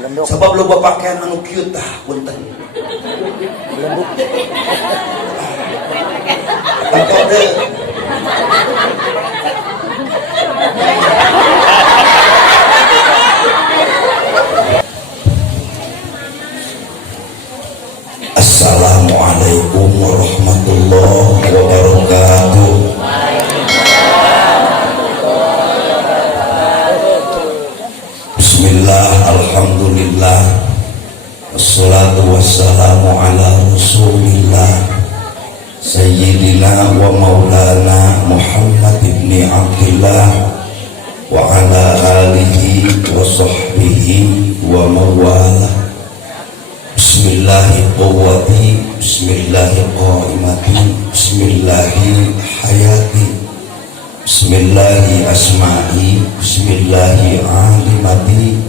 Sebab loba pakaian anu kieu tah punten. Belenduk. Kode. Assalamualaikum warahmatullahi wabarakatuh. Bismillah, alhamdulillah, wassalatu wassalamu ala rasulillah Sayyidina wa maulana Muhammad ibn Abdillah wa ala alihi wa sahbihi wa mawalah. Bismillahi qawwati, bismillahi qaimati, bismillahi hayati, bismillahi asma'i, bismillahi alimati,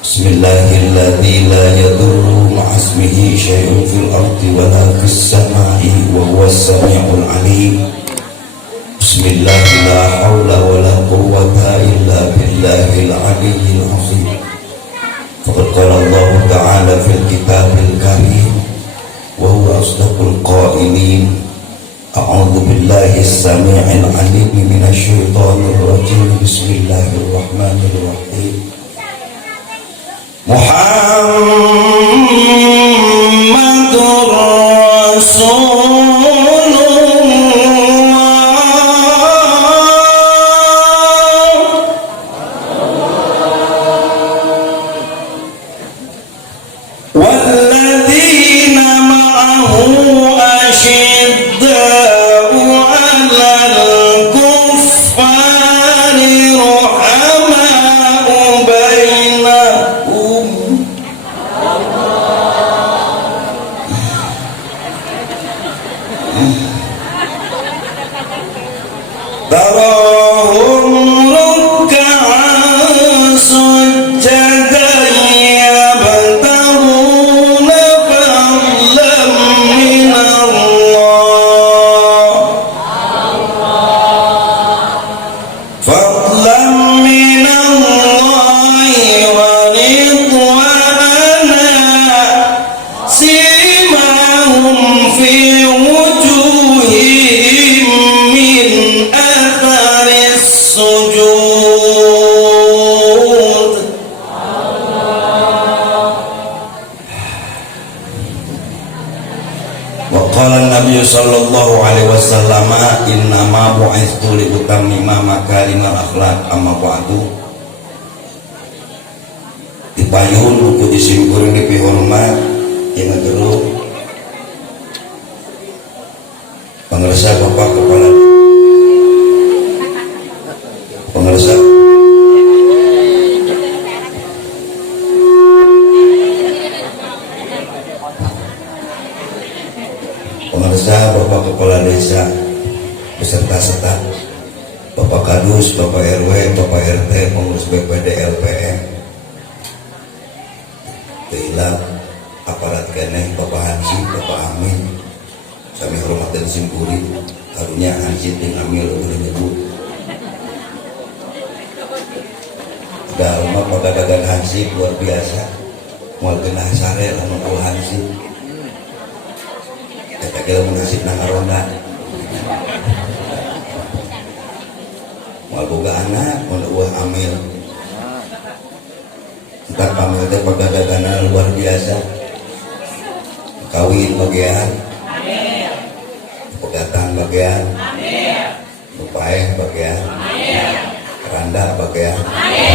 bismillahilladzi la yadurru ma'asmihi syai'un fil ardi wa la fis sama'i wa huwas sami'ul alim. Bismillahi la hawla wa la quwwata illa billahil aliyyil azim. Faqad qala Allah ta'ala fil kitabil karim wa huwa asdaqul qailin. A'udzu billahi as-sami'il 'alim minasy syaithanir rajim. Bismillahirrahmanirrahim. Muhammadur Rasulullah walladzina ma'ahu asyidda'u 'alal kuffari ruhama'u bainahum. Tarahum ruk'an sujjadan yabtaguna fadlan minallah fadlan minallahi wa ridwana simahum fi wujuhihim min atharis sujud. Wa qala an-nabiy sallallahu alaihi wasallam innama bu'ithtu li utammima makarimal akhlaq amma ba'du. Dipayun buku disimpulkeun di pihormat yang ngeureug pengersa Bapak Kepala pengersa Bapak Kepala Desa beserta staf, Bapak Kadus, Bapak RW, Bapak RT, pengurus BPD LPM, Teilang, aparat keneh, Bapak Hansi, Bapak Amin, kami hormatan simpuri, karunya Hansi dan Amil untuk menyebut. Dalma pagadagan Hansi luar biasa, mual genah sare lamun ku Hansi. Kita kira menasib nang aronda. Mual boga anak, mual uah Amil. Entar pamil teh pagadagan luar biasa. Kawin bagian. Amin. Pegatan bagian. Amin. Lupaeh bagian. Amin. Keranda bagian. Amin.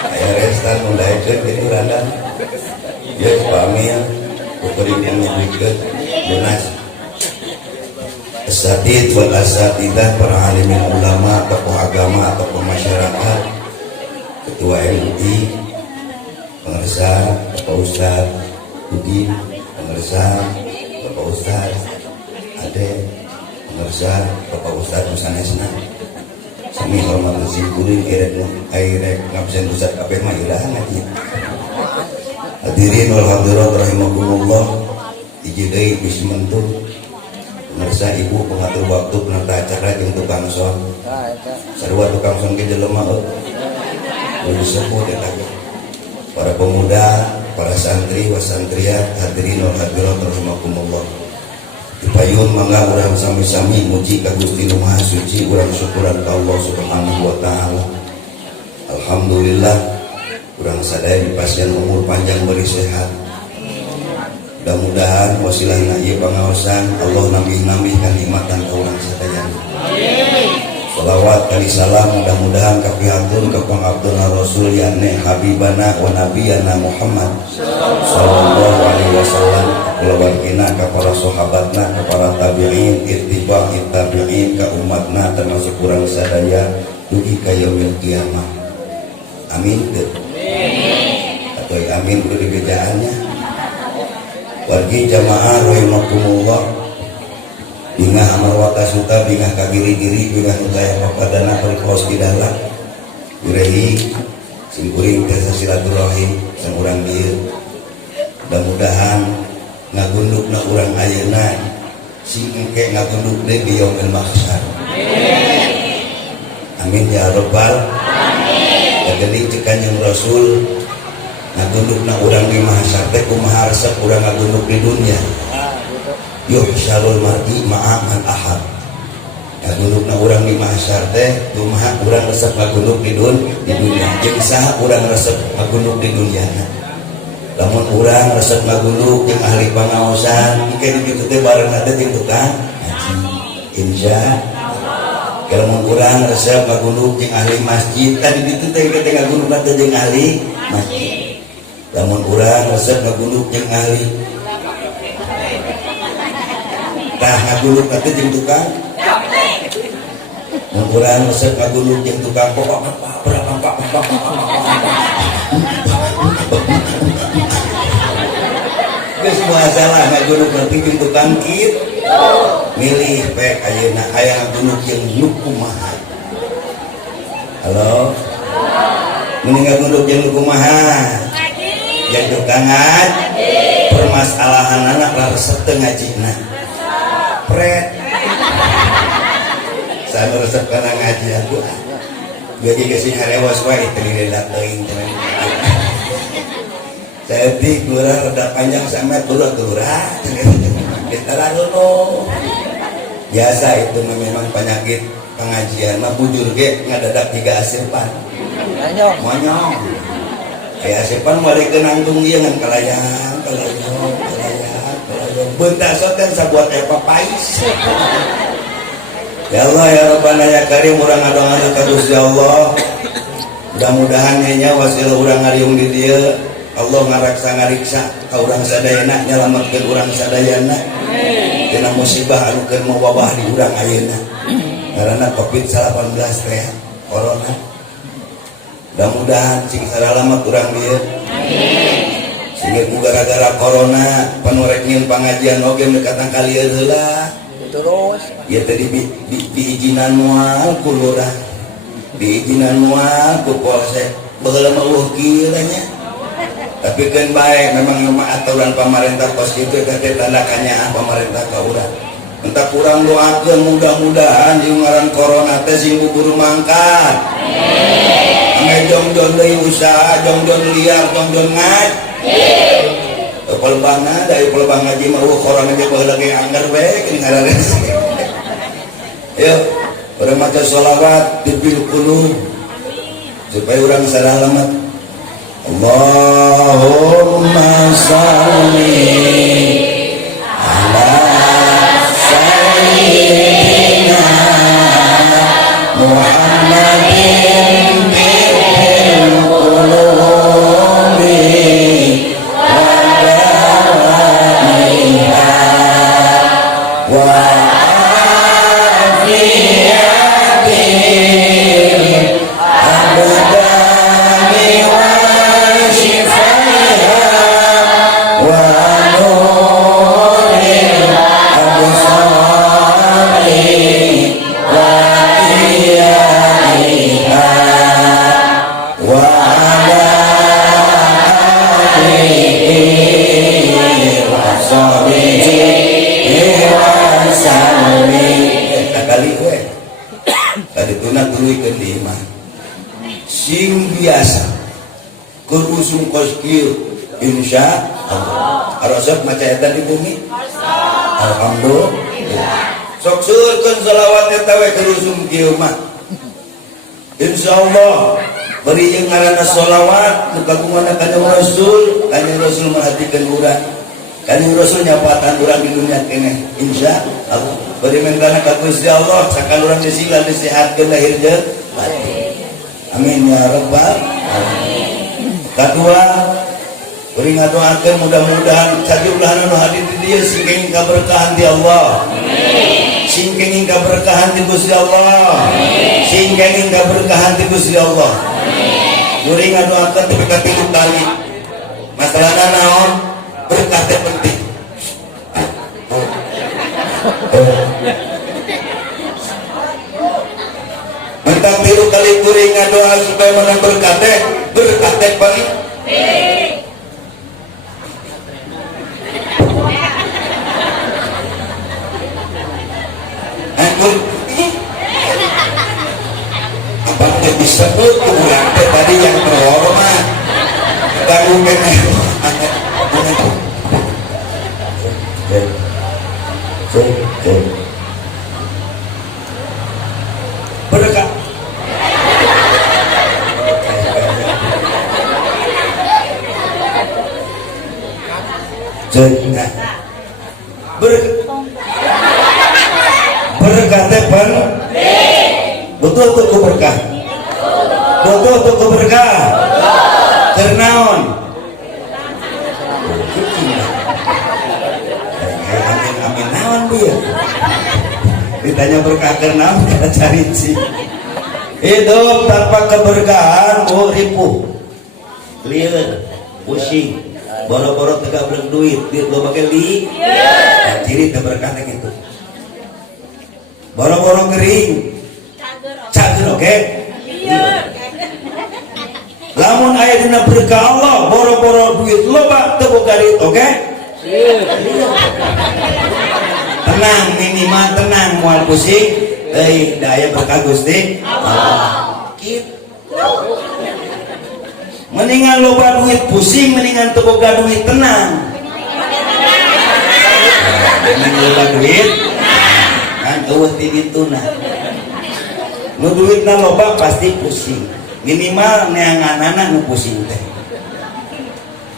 Aya restan mundaikeun kitu randa. Ya Pak Amil, pokoknya menyebutkan lunas. Asatid wal asatidah, para alimin ulama, tokoh agama, tokoh masyarakat, ketua MUI, pengersa, Bapak Ustaz Udin, pengersa, Bapak Ustaz Ade, pengersa, Bapak Ustaz Musanesna. Sami hormat simpulin airek ngabsen Ustaz kabeh mah irahan aja. Hadirin wal hadirat rahimakumullah, ijidai bismentu pengersa ibu pengatur waktu penata acara jeung tukang son. Sarua tukang son ge jelema disebut ya tadi para pemuda, para santri wasantriat, hadirin wal hadirat rahimakumullah. Dipayun mangga urang sami-sami muji ka Gusti Nu Maha Suci, urang syukuran ka Allah Subhanahu wa taala. Alhamdulillah urang sadaya dipasihan umur panjang beri sehat. Mudah-mudahan wasilahna ieu pangaosan Allah nambih-nambih kanikmatan ka urang sadaya. Salawat kali salam mudah-mudahan kapihatur ka pangabdulna Rasul yakni Habibana wa Nabiyana Muhammad sallallahu alaihi wasallam, kulawargina ka para sahabatna, ka para tabi'in, ittiba' tabi'in, ka umatna termasuk urang sadaya dugi ka yaumil kiamah. Amin. Atau amin kudu dibejaannya. Wargi jamaah rahimakumullah. Bingah amar wata suta, bingah kagiri-giri, bingah nutaya papadana perkos kidala wirehi singkuring tesa silaturahim sang urang dieu. Mudah-mudahan ngagunduk na urang ayeuna sing engke ngagunduk deui di yaumil mahsyar. Amin ya rabbal alamin. Kagening cek Kanjeng Rasul ngagunduk na urang di mahsyar teh kumaha resep urang ngagunduk di dunya. Yuhsyarul mar'i ma'a man ahab. Ngagundukna urang di mahsyar teh kumaha urang resep ngagunduk di dunia. Jeung saha urang resep ngagunduk di dunia. Lamun urang resep ngagunduk jeung ahli pangaosan, engke dikitu teh barenna teh jeung tukang ngaji. Insyaallah. Lamun urang resep ngagunduk jeung ahli masjid, tadi ditu teh ngagundukna teh jeung ahli masjid. Lamun urang resep ngagunduk jeung ahli ngaguluk nanti jeung tukang ukuran resep ngaguluk jeung tukang pokok geus moal salah ngaguluk nanti jeung tukang kit milih pek ayeuna aya ngaguluk jeung nu kumaha. Halo mending ngaguluk jeung nu kumaha jeung tukang ngaji permasalahan anak lah resep teu ngajina pret saya resep kana ngaji aku gaji geus harewas wae teu diledak teuing saya di kelurahan rada panjang sampai kelurahan kita lalu biasa itu memang penyakit pengajian mah bujur ge ngadadak 3 asipan monyong kayak asipan balik ke nangtung ieu ngan kalayang bentar soten sabuat papais. Ya Allah ya Rabbana ya Karim, urang ngadoakeun ka Gusti Allah. Mudah-mudahan nya wasilah urang ngariung di dieu Allah ngaraksa ngariksa ka urang sadayana, nyalametkeun urang sadayana tina musibah anu keur mawabah di urang ayeuna. Karena Covid-19 teh corona. Mudah-mudahan sing saralamet urang dieu. Sehingga gara-gara corona panorek nyieun pangajian oge dekatan kalieur heula terus ieu teh diizinan moal ku lurah, diizinan moal ku polsek baheula mah eueuh kieu nya. Tapi kan bae memang aturan pamarentah pos kitu teh tanda kanyaan pamarentah ka urang. Entah kurang doakeun mudah-mudahan jeung ngaran corona teh sing buru mangkat. Ame jong-jong deui usaha, jong-jong liar, jong-jong ngaji. Pelbangna dari pelbang ngaji mah orang aja baheula ge anggar we geuning ngarares. Ayo, urang maca sholawat bil qulub supaya urang saralamat. Allahumma shalli ala sayyidina Muhammadin bil qulubi sing biasa kerusung koskil insya Allah harusnya maca eta di bumi alhamdulillah sok surkeun selawat eta we kerusung kieu mah insyaallah bari yang ngaranna sholawat nu kagungan kanjeng Rasul merhatikan urang kanjeng Rasul nyapatan urang di dunia keneh insya Allah bari mentana ka Gusti Allah sakan urang disila disehatkeun lahir jeung batin amin ya rabbal alamin. Kedua beri ngadoakeun mudah-mudahan sajumlah nu hadir di dieu sing kenging kaberkahan di Allah amin sing kenging kaberkahan di Gusti Allah amin sing kenging kaberkahan di Gusti Allah amin beri ngadoakeun tapi katilu kali masalahna naon berkah teh penting mentang tilu kali kuring ngadoa supaya menang berkah teh paling apa nggak disebut ulang teh tadi yang terhormat ganggu kene berkah berkah teh betul tuh berkah betul tuh berkah kernaon amin naon bu ya ditanya berkah kernaon kita cari sih hidup tanpa keberkahan ripuh liar pusing boro-boro tegak belum duit lo pakai ciri keberkahan gitu boro-boro kering cager oke lamun aya dina berkah Allah boro-boro duit loba teu boga duit oke tenang minimal tenang moal pusing euy daya berkah Gusti Allah kitu mendingan loba duit pusing mendingan teu boga duit tenang mendingan loba duit kan eueuh ti dituna nu duitna loba pasti pusing minimal neanganana nu pusing teh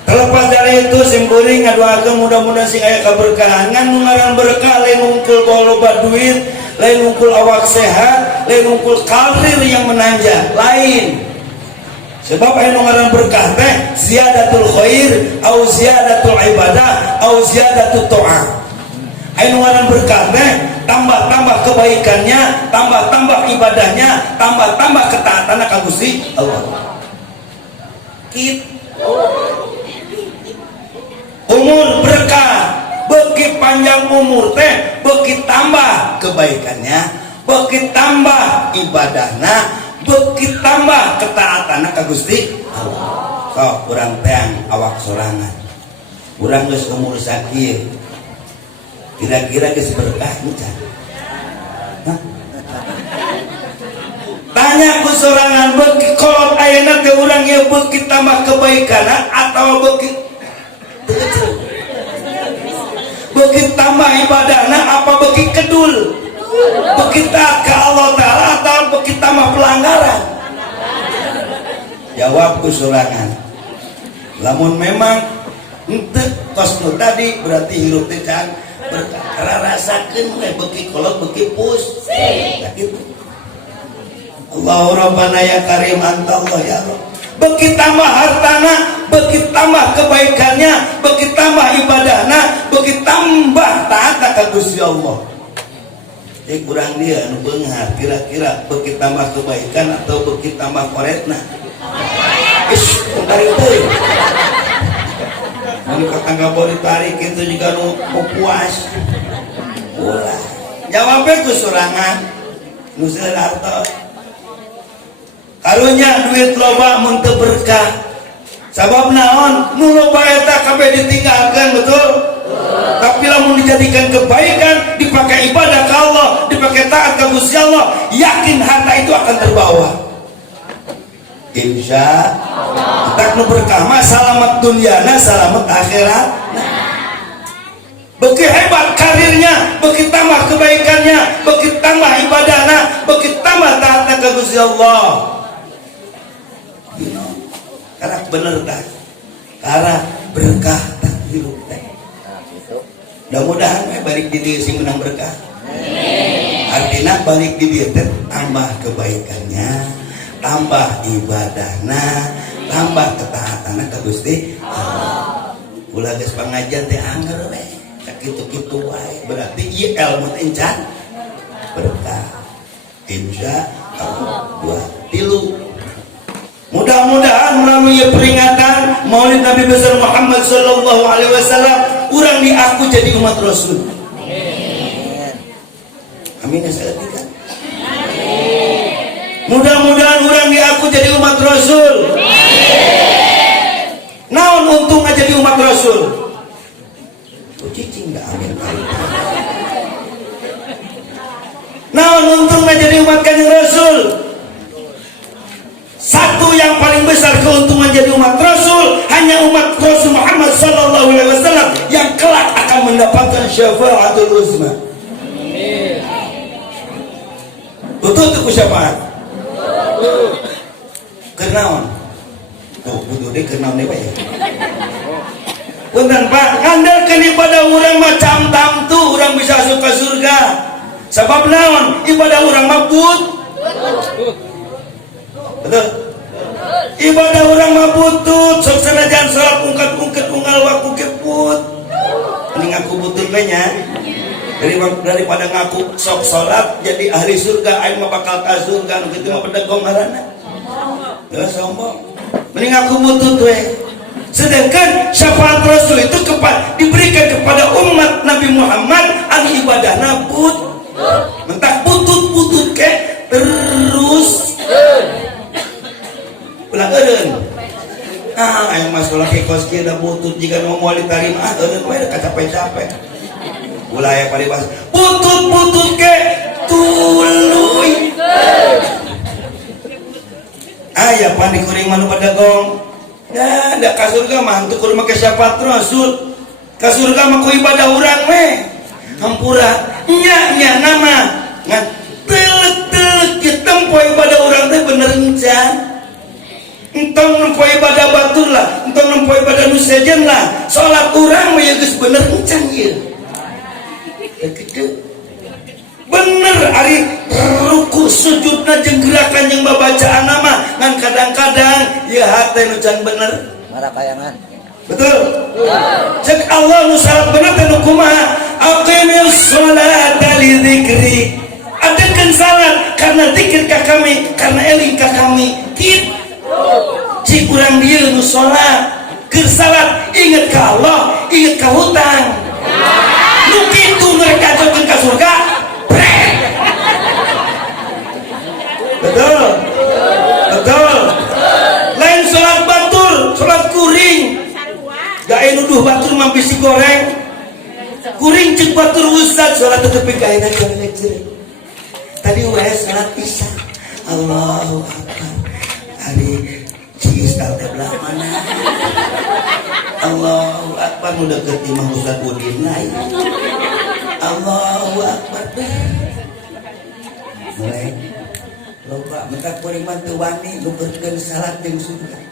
terlepas dari itu simkuring ngadoakeun mudah-mudahan sing aya kaberkahan ngan nu ngaran berkah lain ungkul bawa loba duit lain ungkul awak sehat lain ungkul karir yang menanjak lain sebab aya nu ngaran berkah teh ziyadatul khair au ziyadatul ibadah au ziyadatul ta'ah aya nu ngaran berkah teh tambah-tambah kebaikannya, tambah-tambah ibadahnya, tambah-tambah ketaatannya ka Gusti Allah. Umur berkah, beuki panjang umur teh, beuki tambah kebaikannya, beuki tambah ibadahnya, beuki tambah ketaatannya ka Gusti Allah. Sok urang teh awak sorangan. Urang geus umur sakieu. Kira-kira geus berkah encan? Tanya ku sorangan beuki kolot ayeuna teh urang ieu beuki tambah kebaikanna atawa beuki tambah ibadahna apa beuki kedul? Beuki taat ka Allah Taala atau beuki tambah pelanggaran? Jawab ku sorangan. Lamun memang henteu kos nu tadi berarti hirup teh can rasakeun we beuki kolot beuki pusing gitu. Allahu Rabbana ya Karim antallah ya Rabb. Beuki tambah hartana, beuki tambah kebaikannya, beuki tambah ibadahna, beuki tambah taat ka Gusti Allah. Jadi kurang dia anu beunghar kira-kira beuki tambah kebaikan atau beuki tambah koretna. Ish, tarik teuing. Anu katangga boleh tarik itu juga nu puas. Ulah. Jawabnya ku sorangan. Nu harta. Karunya duit loba mun teu berkah. Sabab naon? Nu loba eta kabeh ditinggalkeun betul? Tapi lamun dijadikan kebaikan, dipakai ibadah ke Allah, dipakai taat ke Gusti Allah, yakin harta itu akan terbawa. insya tak nu berkah mah salamet dunyana salamet akhirat. Beki hebat karirnya, beki tambah kebaikannya, beki tambah ibadahna, beki tambah taatna ka Gusti Allah. You know, karena bener dah, karena berkah tak hirup teh. Mudah-mudahan balik di dia sing menang berkah. Artinya balik di dia teh tambah kebaikannya, tambah ibadahna, tambah ketaatanna ka Gusti Allah. Ulah geus pangajian teh anggar we. Kitu-kitu wae berarti ieu ilmu encan berkah. Insya Allah. 2 3. Mudah-mudahan melalui peringatan Maulid Nabi besar Muhammad sallallahu alaihi wasallam urang diaku jadi umat Rasul. Amin ya saudara. Mudah-mudahan urang diaku jadi umat Rasul. Naon untungna jadi umat Rasul? Cicing dah amin. Naon untungna jadi umat Kanjeng Rasul? Satu yang paling besar keuntungan jadi umat Rasul hanya umat Rasul Muhammad sallallahu alaihi wasallam yang kelak akan mendapatkan syafaatul uzma. Amin. Betul tuh syafaat. Kenaon? Tuh, betul deh kenaon deh Pak ya. Punten Pak, ngandalkeun ibadah urang macam tamtu urang bisa masuk ke surga. Sebab naon? Ibadah urang mah betul. Ibadah orang mah butut, sok sanajan salat ungkat-ungkat unggal waku keput. Ini ngaku butut we nya. Daripada ngaku sok salat jadi ahli surga, aing mah bakal ka surga, nu kitu mah pedegong ngaranna. Teu sombong. Mending ngaku butut we. Sedangkan syafaat Rasul itu diberikan kepada umat Nabi Muhammad anu ibadahna mentak butut-butut ke terus ulah eureun. Aya masalah ke kos kieu da butut jika nu moal ditarima eureun we da capek-capek. Ulah aya paribas butut-butut ke tuluy. Aya pan dikuring manu padagong. Ya, da ka surga mah teu kudu make syafaat Rasul. Ka surga mah ku ibadah urang we. Hampura nya nama ngan telek-telek kitu poe ibadah urang teh bener encan. Entong nempo ibadah batur lah, entong nempo ibadah nu sejen lah. Salat urang mah ya geus bener encan ieu. Kitu. Bener ari ruku sujudna jeung gerakan jeung babacaan nama ngan kadang-kadang ieu hate nu can bener marakayangan. Betul? Cek Allah nu salat bener teh nu kumaha? Aqimis sholata li dzikri. Adakan salat karena zikir ka kami, karena eling ka kami. Kitu. Cik urang dieu nu salat, keur salat inget ka Allah, inget ka hutang. Nu kitu nu kajokeun ka surga. Betul. Betul. Lain salat batur, salat kuring. Gak nuduh batur mah bisi goreng. Kuring cek batur ustaz salat teu kaina jeung tadi wae salat isya. Allahu akbar. Hari ciis teh belah mana? Allahu akbar nu deukeut imam Ustaz Udin lain. Allahu akbar. Mulai loba mentak kuring mah teu wani nukeurkeun salat jeung surga.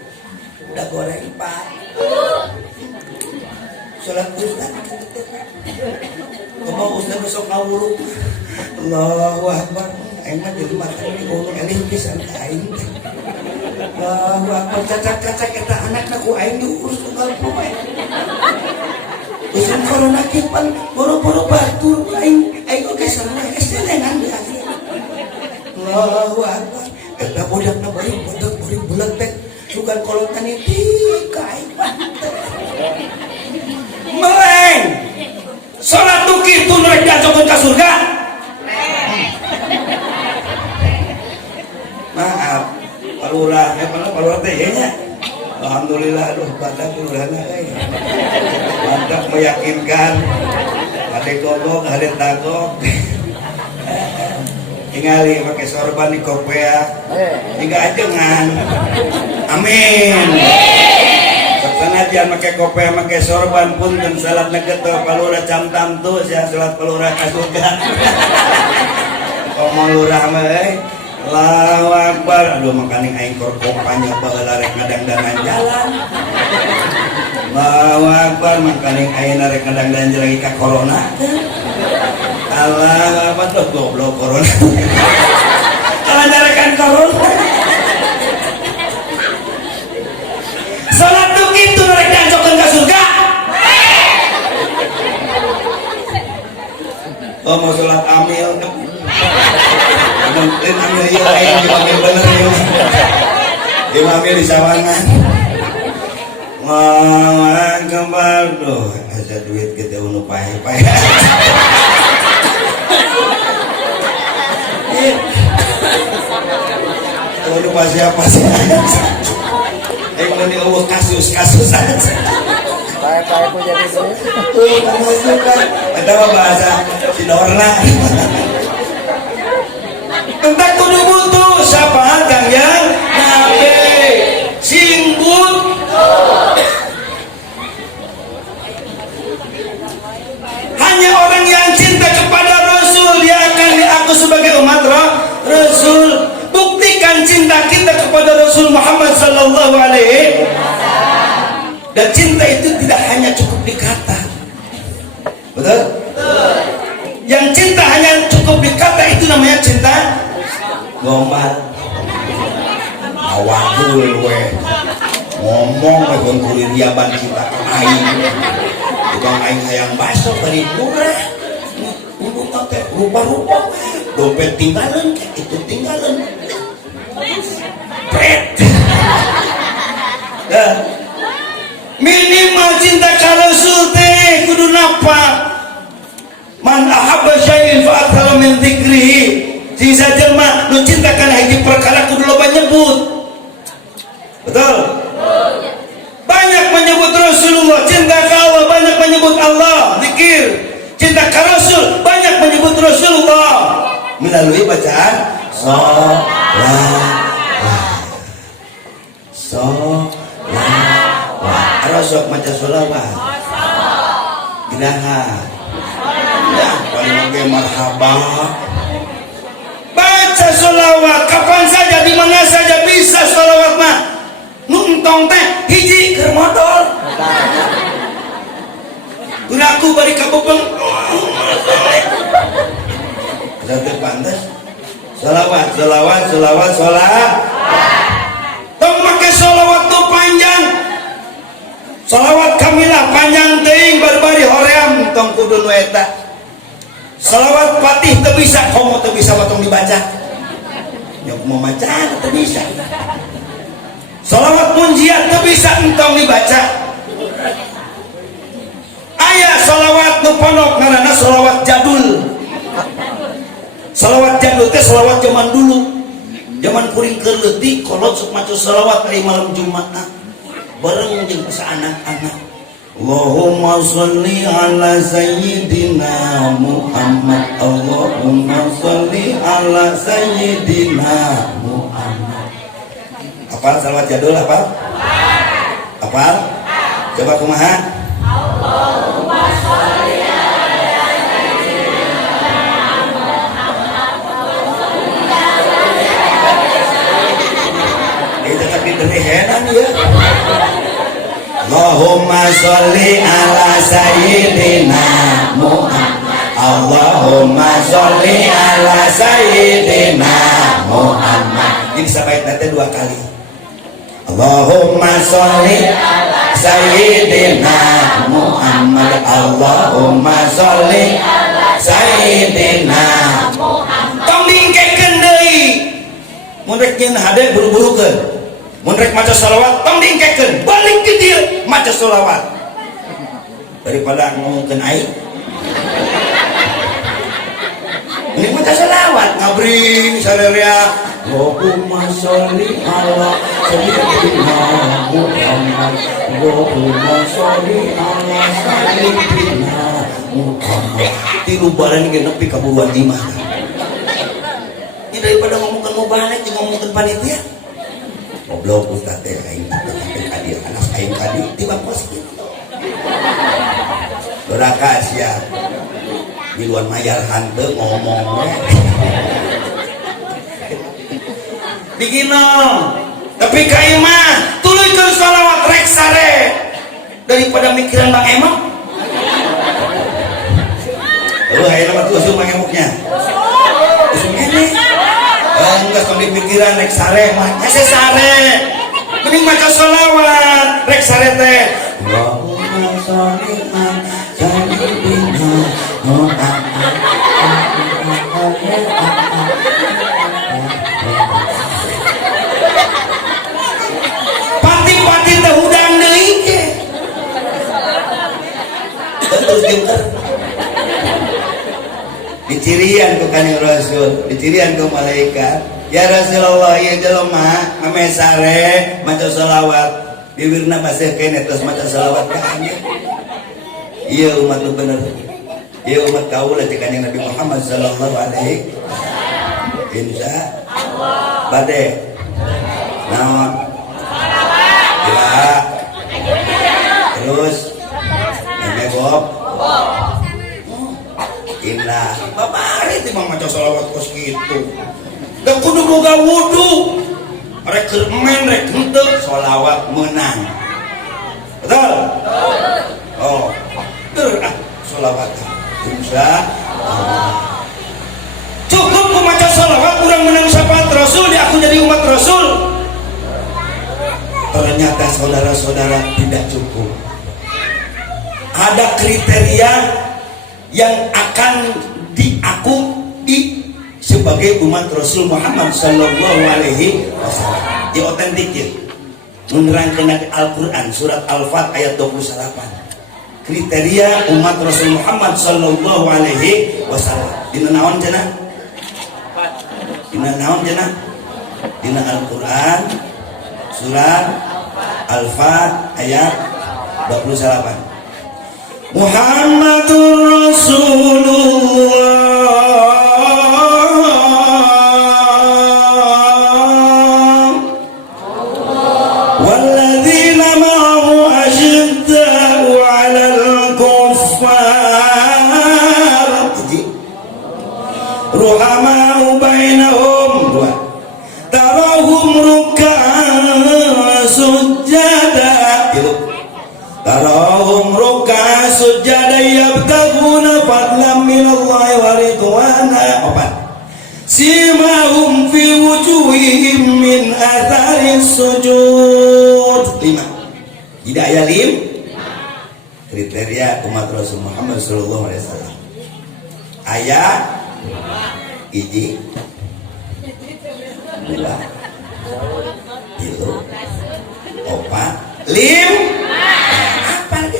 Udah goreng Pak. Salat Ustaz. Kumaha Ustaz besok ngawuruk. Allahu akbar. Aing mah jadi mata ini ngomong eling pisan ka aing. Allahu akbar cacak-cacak eta anakna ku aing diurus ku poe. Usun corona kipan boro-boro batur aing oge salah eselengan di akhir. Allahu akbar. Eta budakna bari budak teh sugan kolotan ieu ka aing. Meleng. Salat nu kitu nu rek diajokeun ka surga. Maaf, palurah teh nya. Alhamdulillah aduh badak lurahna euy. Mantap meyakinkan. Ade gogok, ade tagok. Tingali pakai sorban di kopea. Tiga ajengan. Amin. Senajan pakai kopea pakai sorban pun dan salat negeto palura jam tamtu sia salat palura ka surga. Ngomong lurah mah Allahu Akbar. Aduh makaning aing kor kopanya baheula rek ngadangdangan jalan. Allahu Akbar makaning aing rek ngadangdangan lagi ka corona. Allah apa tuh goblok corona. Kalau nyarekan corona. Salat tuh gitu rek janjokeun ka surga. Oh mau salat amil. Mungkin amil ieu aing dipanggil bener ieu. Ieu amil di sawangan. Wah, kembar doh. Asa duit kita unu pae-pae. Kalau lupa siapa sih? Kalau ini kasus aja. Kayak aku jadi terus. Kamu suka? Ada apa bahasa Sidorna? Entah kudu butuh siapa kang yang nabe singbut. Hanya orang yang cinta kepada Rasul yang akan diaku sebagai umat Rasul. Buktikan cinta kita kepada Rasul Muhammad sallallahu alaihi wasallam. Dan cinta itu tidak hanya cukup di kata. Betul? Yang cinta hanya cukup di kata itu namanya cinta gombal. Awakul we. Ngomong we kon kurir yaban cinta ka aing. Tukang aing hayang baso bari murah. Kudu teh rupa-rupa. Dompet tinggalan, itu tinggalan. Pret. Minimal cinta ka Rasul teh kudu napa? Man ahabba syai'in fa aktsara min dzikrihi. Sisa jelema nu cinta kana hiji perkara kudu loba nyebut. Betul? Banyak menyebut Rasulullah, cinta ka Allah banyak menyebut Allah, zikir. Cinta ka Rasul banyak menyebut Rasulullah melalui bacaan sholawat. Rasul maca sholawat. Geraha. Ya, paling marhaba. Baca sholawat kapan saja di mana saja bisa sholawat mah. Nuntong teh hiji keur modal. Gunaku bari kabupeng. Udah pantas. Sholawat. Tong make sholawat tuh panjang. Sholawat kamilah panjang teuing bari-bari hoream tong kudu nu eta. Sholawat Fatih teu bisa, komo teu bisa watong dibaca. Nyok mau maca teu bisa. Sholawat munjiat teu bisa entong dibaca. Aya sholawat nu pondok ngaranna sholawat jadul. Sholawat jadul teh sholawat zaman dulu. Zaman kuring keur leutik kolot sok maca sholawat hari malam Jumat bareng jeung sa anak-anak. Allahumma sholli ala sayyidina Muhammad. Allahumma sholli ala sayyidina Muhammad. Apal sholawat jadul apa? Apal? Coba kumaha? Allahumma sholli ala sayyidina Muhammad. Itu tapi derehenan ya. Allahumma sholli ala sayyidina Muhammad. Allahumma sholli ala sayyidina Muhammad. Jadi sabaitna teh dua kali. Allahumma sholli ala sayyidina Muhammad. Allahumma sholli ala sayyidina Muhammad. Tong dingkekeun deui. Mun rek nyeun hade buru-burukeun. Mun rek maca sholawat tong dingkekeun, balik ke dieu maca sholawat. Daripada ngomongkeun aing. Ini maca sholawat ngabring sarerea. Allahumma sholli ala sayyidina Muhammad. Allahumma sholli ala sayyidina Muhammad. Tilu balan ge nepi ka buruan imah. daripada ngomongkan mau balik ngomongkan panitia. Goblok ustaz teh aing tadi anak aing tadi tiba pos kitu. Dorakas ya. Di luar mayar hanteu ngomong. Diginom. Tapi ka ieu mah tuluykeun shalawat rek sare daripada mikiran Bang Emok. Ayeuna mah tuh usum Bang Emoknya. Usum ini. Enggak sambil pikiran rek sare mah nya sare. Mending maca shalawat rek sare teh. Allahumma sholli ala sayyidina Pati-pati teh hudang deui ge. Terus jengker. Dicirian ku Kanjeng Rasul, dicirian ku malaikat. Ya Rasulullah, ieu jelema ame sare maca shalawat. Bibirna baseuh keneh terus maca shalawat ka anjeun. Ieu umat nu bener. Ieu umat kaula cek Kanjeng Nabi Muhammad sallallahu alaihi wasallam. Insya Allah. Bade. Naon? Ya. Terus. Nene Bob. Indah. Babari ti mah maca shalawat kos kitu. Da kudu boga wudu. Rek keur men rek henteu shalawat meunang. Betul? Oh. Tur shalawat. Insya Allah. Cukup membaca shalawat kurang menang syafaat Rasul ya aku jadi umat Rasul. Ternyata saudara-saudara tidak cukup. Ada kriteria yang akan diakui sebagai umat Rasul Muhammad sallallahu alaihi wasallam. Di otentik ya. Menerangkan Al-Quran surat Al-Fat ayat 28. Kriteria umat Rasul Muhammad sallallahu alaihi wasallam. Dina naon cenah? Dina naon cenah? Dina Al-Quran surat Al-Fat ayat 28. Muhammadur Rasulullah walladzina ma'ahu asyidda'u 'alal kuffar ruhama'u bainahum tarahum ruk'an sujada tarahum ruk'an sujada yabtaguna fadlan minallahi wa ridwana. Opat. Simahum fi wujuhihim min atharis sujud. 5. Hidayah 5. Kriteria umat Rasul Muhammad sallallahu alaihi wasallam. Ayat hiji 2 3 4 5 apa lagi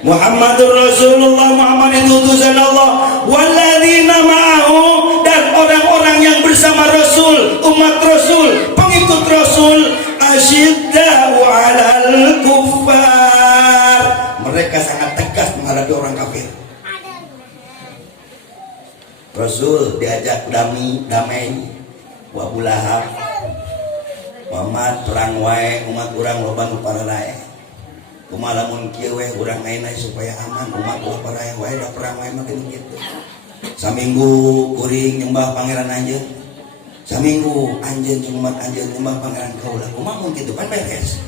Muhammadur Rasulullah, Muhammad itu utusan Allah, walladzina ma'ahu, dan orang-orang yang bersama Rasul, umat Rasul, pengikut Rasul, asyidda'u 'alal kuffar, mereka sangat tegas menghadapi orang kafir. Rasul diajak damai wa Abu Lahab Muhammad perang wae umat urang loba nu pararae kumaha lamun kieu we urang ayeuna supaya aman umat ulah pararae wae da perang wae mah kitu saminggu kuring nyembah pangeran anjeun saminggu anjeun jeung umat anjeun nyembah pangeran kaula kumaha mun kitu pan beres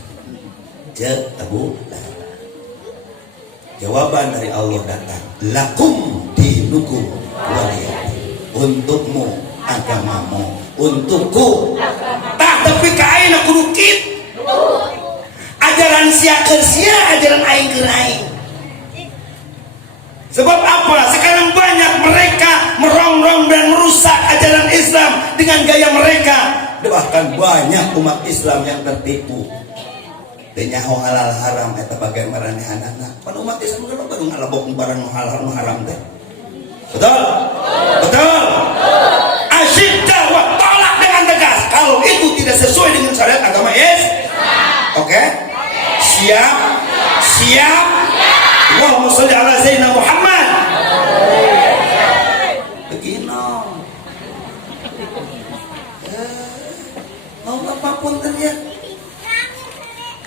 ceu Abu Lahab. Jawaban dari Allah datang, lakum dinukum waliyadin, untukmu agamamu, untukku. Tak tapi kain aku dukit. Ajaran sia keur sia, ajaran aing keur aing. Sebab apa? Sekarang banyak mereka merongrong dan merusak ajaran Islam dengan gaya mereka. Bahkan banyak umat Islam yang tertipu. Teu nyaho halal haram eta bagian maranehanana. Pan umat Islam kan baru ngalabok barang halal haram teh. Betul? Betul? Asyiddah wa tolak dengan tegas. Kalau itu tidak sesuai dengan syariat agama Islam. Oke? Siap? Siap? Allahumma sholli ala sayyidina Muhammad. Inom. Mau apapun ternyata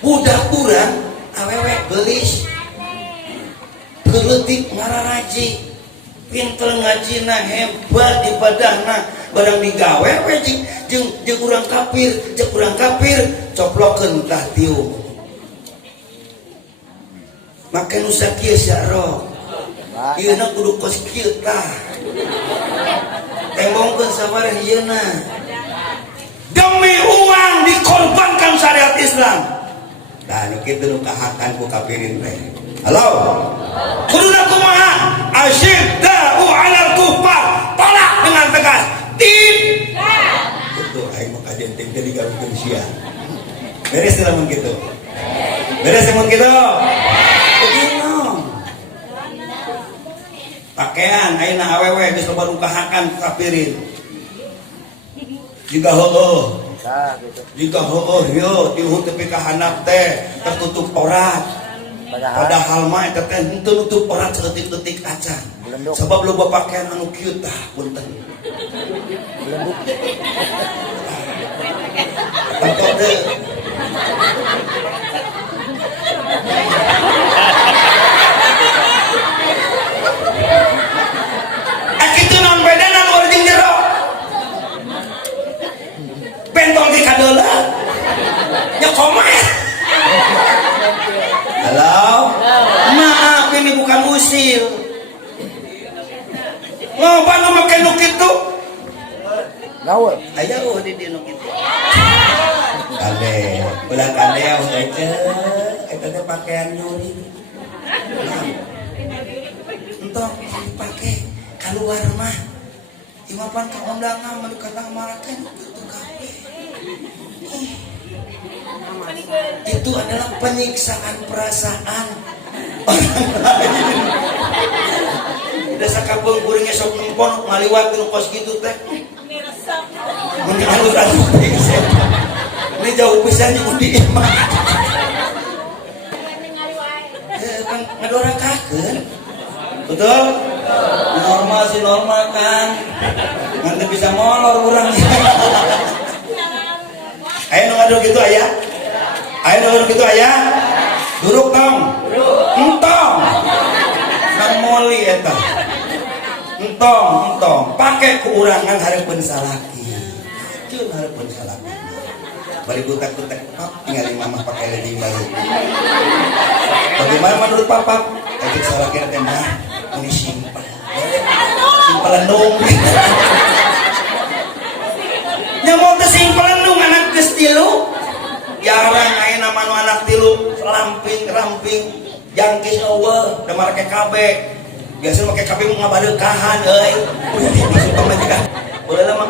budak kurang awewe gelis geletik ngararaji pinter ngajina hebat ibadahna barang digawe jeung urang kafir coplokeun tah tiung make nu sakieu syaro ieuna kudu kos kieu tah tembongkeun sabaraha ieuna demi uang dikorbankan syariat Islam. Dan kita nu kahakan ku kafirin teh. Halo. Kuduna kumaha? Asyidda'u 'alal kufar. Tolak dengan tegas. Tidak. Itu aing mah kajen teh digabungkeun sia. Beres lamun kitu. Beres lamun kitu. Begino. Pakaian ayeuna awewe geus loba nu kahakan ku kafirin. Jika jika yo diuhut tepi ka handap teh tertutup orat padahal mah eta teh henteu nutup orat saeutik-eutik acan sebab loba pakaian anu kieu tah punten Tangkap deh. Akitu non beda non orjing jero. Bentong di kadola. Nyokomat. Halo. Maaf ini bukan usil. Ngoban nu make nu kitu. Gaul. Aya di nu kitu. Kade, ulah kade aja. Eta teh pakaian nyuri. Entok dipake keluar mah. Imapan ka undangan mah dikatang marakeun kitu kabeh. Itu adalah penyiksaan perasaan orang lain. Udah sakabung kuringnya sok nempon ngaliwat nu kos kitu teh. Mun alus-alus ini jauh pisan jeung di imah. Kan ngadorakakeun. Betul? Normal sih normal kan. Nanti bisa molor urang. Ayo nu ngadu gitu aya. Ayo nu ngadu gitu aya. Duruk tong. Entong. Nang moli eta. Entong. Pake keurangan hareupeun salaki. Ceun hareupeun salaki. Bari butak-butak pap tinggal mama pakai legging baru. Bagaimana menurut papa? Ajak salaki teh mah ini simpel. Simpelan dong. Nyamu teh simpelan dong anak geus tilu. Jarang ayeuna mah anak tilu ramping jangkis eueuh da make kabeh. Biasa make kabeh mah ngabareukahan euy. Udah dimaksud pamajikan. Ulah mah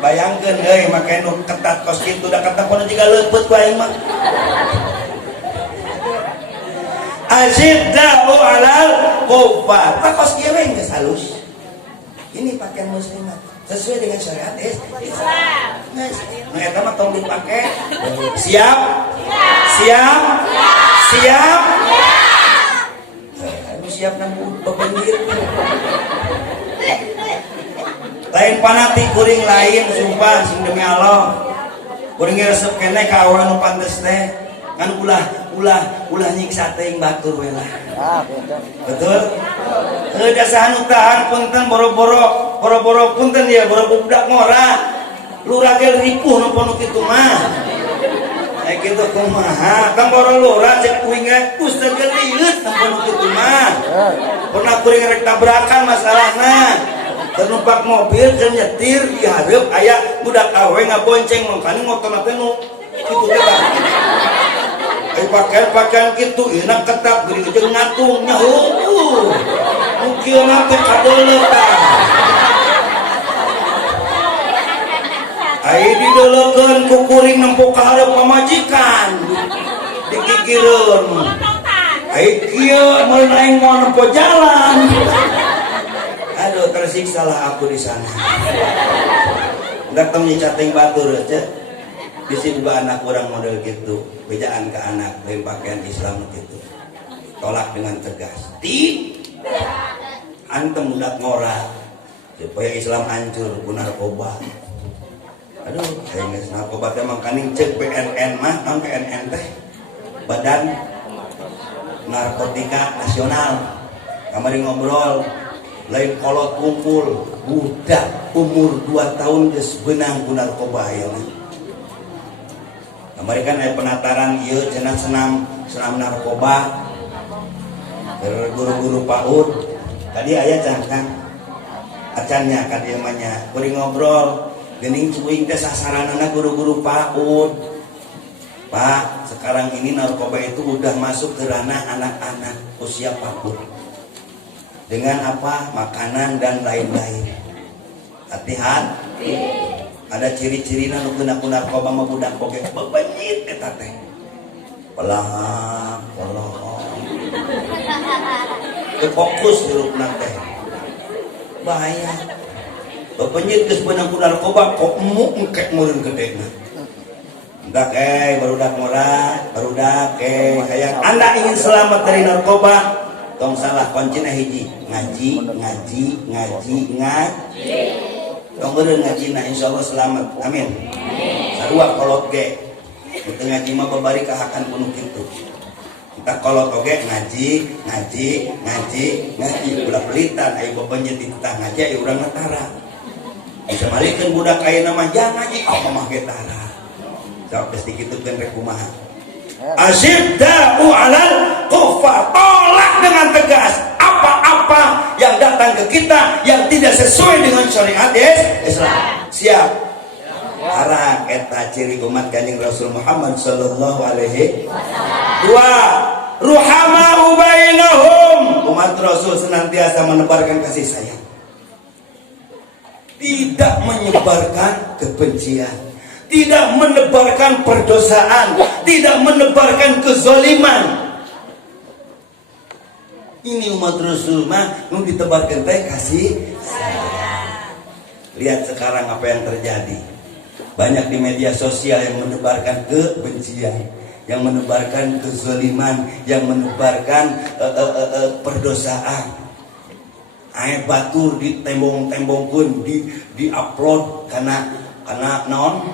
bayangkeun euy make nu ketat kos kitu da ketat pun jiga leupeut ku aing mah. Asyidda'u 'alal kufar. Tak kos kieu we geus halus. Ini pakaian muslimat sesuai dengan syariat Islam. Nah, eta mah tong dipake. Siap? Siap nang bebendir. Lain panati kuring lain sumpah sing demi Allah. Kuring resep keneh ka awewe nu pantes teh. Kan ulah nyiksa teuing batur we lah. Ah, betul. Betul? Da saha nu tahan punten boro-boro punten ya boro budak ngora. Lurah ge ripuh nu ponu kitu mah. Kitu kumaha? Kan boro lurah cek kuing ge ustaz ge liut nu ponu kitu mah. Pernah kuring rek tabrakan masalahna. Numpak mobil jeung nyetir di hareup aya budak awe ngabonceng mangkani motorna teh nu kitu teh tah. Ai pakaian kitu enak ketat geuning jeung ngatung nya heuh. Nu kieu mah teh kadeuleut tah. Ai dideulekeun ku kuring nempo ka hareup pamajikan. Dikikireun. Ai kieu mun aing mau nempo jalan. Aduh tersiksa lah aku di sana. Datang nyicating batur aja. Bisi juga anak orang model gitu. Bejaan ke anak dari pakaian Islam gitu. Tolak dengan tegas. Tidak. antem budak ngora supaya Islam hancur ku narkoba. Aduh, geus narkoba teh mah kaning ceuk BNN mah, naon BNN teh? Badan Narkotika Nasional. Kamari ngobrol, lain kolot kumpul, budak umur 2 tahun geus beunang ku narkoba ayeuna. Kamari kan aya penataran ieu cenah senam narkoba. Guru-guru PAUD. Tadi aya can acannya ka dieu mah nya, kuring ngobrol. Geuning cuing teh sasaranana guru-guru PAUD. Pak, sekarang ini narkoba itu udah masuk ke ranah anak-anak usia PAUD. Dengan apa? Makanan dan lain-lain. Hati-hati. Ada ciri-cirina nu kena narkoba mah budak boge bebenyit eta teh. Pelahap. Teu fokus hirupna teh. Bahaya. Bebenyit geus beunang ku narkoba kok engke meureun gedena. Endak barudak murah, barudak hayang Anda ingin selamat dari narkoba, tong salah kuncina hiji, ngaji. Tong eureun ngajina insyaallah selamat. Amin. Sarua kolot ge. Teu ngaji mah babari kahakan kuno kitu. Kita kolot oge ngaji. Ulah pelitan aya bebenyit di tengah ngaji aya urang natara. Bisa malikeun budak ayeuna mah jangan ngaji apa mah ge tara. Sok geus dikitukeun rek kumaha. Asyidda'u 'alal kuffar, tolak dengan tegas apa-apa yang datang ke kita yang tidak sesuai dengan syariat Islam. Siap. Arah eta ciri umat Kanjeng Rasul Muhammad sallallahu alaihi wasallam. 2. Ruhama'u bainahum. Umat Rasul senantiasa menebarkan kasih sayang. Tidak menyebarkan kebencian, tidak menebarkan perdosaan, tidak menebarkan kezaliman. Ini umat Rasul mah nu ditebarkan teh kasih sayang. Lihat sekarang apa yang terjadi. Banyak di media sosial yang menebarkan kebencian, yang menebarkan kezaliman, yang menebarkan perdosaan. Aya batur di tembong-tembongkeun di upload karena naon?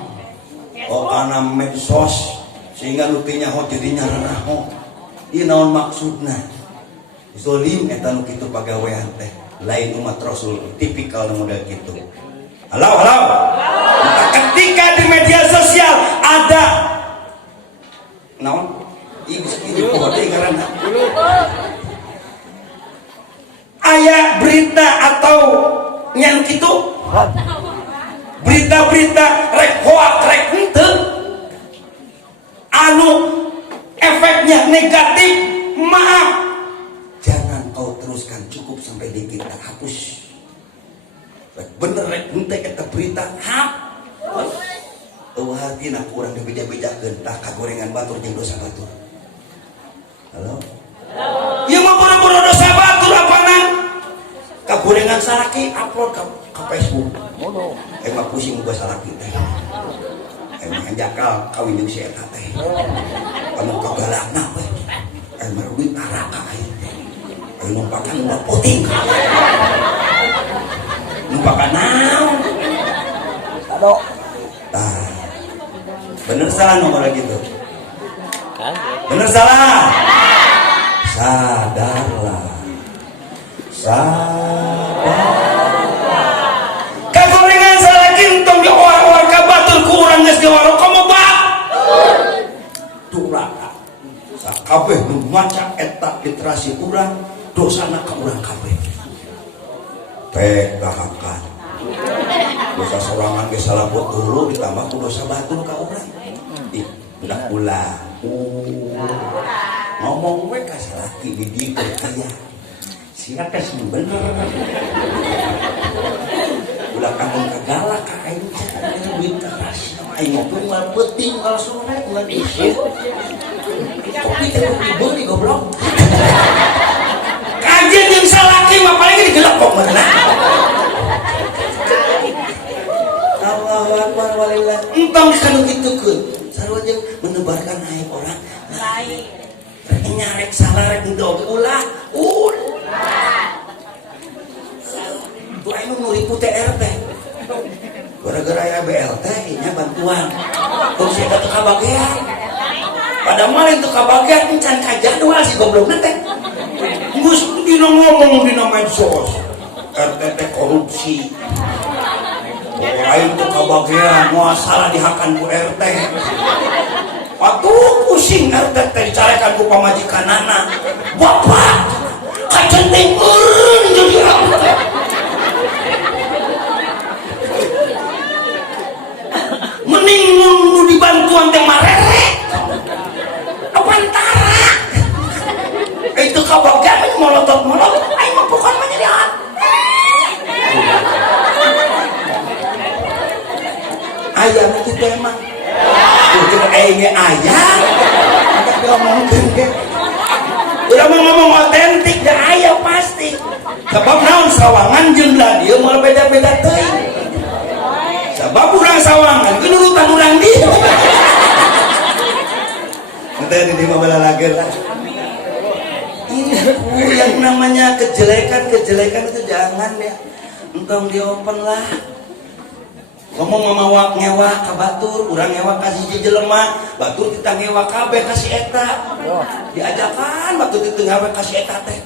Karena medsos sehingga lutinya jadinya raraho. Ieu naon maksudna? Zolim eta nu kitu pagawean teh. Lain umat Rasul tipikal model kitu. Halo. Ketika di media sosial ada naon? Ini poho teh ngaranna. Aya berita atau nyang kitu berita-berita rek hoak rek henteu anu efeknya negatif, maaf, jangan kau teruskan, cukup sampai di kita, hapus. Rek bener rek henteu eta berita hapus. Hatina kurang dibeja-bejakeun tah kagorengan batur jeung dosa batur. Halo. Ieu mah boro-boro dosa batur apana? Kagorengan salaki upload ke Facebook. Emang pusing gua salaki teh. Emang jakal kawin jeung si eta teh. Anu kagalakna we. Emang duit araka aya. Anu numpakan udah puting. Numpakan naon? Ado. Tah. Bener salah nomor gitu. Bener salah? Sadarlah. Kagorengan salaki entong di war-war ka batur ku urang geus diwarok komo ba? Duraka. Sakabeh nu maca eta literasi urang dosana ka urang kabeh. Teh gahakan. Dosa sorangan ge salabot dulu ditambah ku dosa batur ka urang. Ih, udah ulah. Ngomong we ka salaki di dieu aya. Siapa tes bener? Ulah kamu kagalak ka aing duit keras. Aing ngopi mah penting kalau sore ulah isi. Kopi teh dibeli goblok. Kajian jeung salaki mah paling digelak kok meunang. Allahu akbar walillah. Entong kanu kitukeun. Sarua jeung menebarkan aib orang lain. Rek nyarek salah rek ndog ulah. ku TRT gara-gara ya BLT nya bantuan kok saya kata kabagian pada maling tuh kabagian encan kajadwal si goblok teh gus dina ngomong dina medsos RT korupsi lain tuh kabagian mau salah dihakan ku RT waktu pusing RT dicarekan ku pamajikanana bapak kacenting urun jadi RT mending nu dibantuan teh marere apantara itu kabagian molotot aing mah bukan menyediakan ayam itu emang itu aingnya ayam udah mau ngomong otentik dan ayam pasti sebab naon sawangan jeung dia mau beda-beda teuing sebab urang sawangan itu nurutan urang dia nanti di lima bala lager lah yang namanya kejelekan itu jangan ya entong di open lah ngomong memawak ngewa ka batur urang ngewa kasih jelema batur kita ngewa kabeh kasih eta diajakan batur itu ngawe kasih eta teh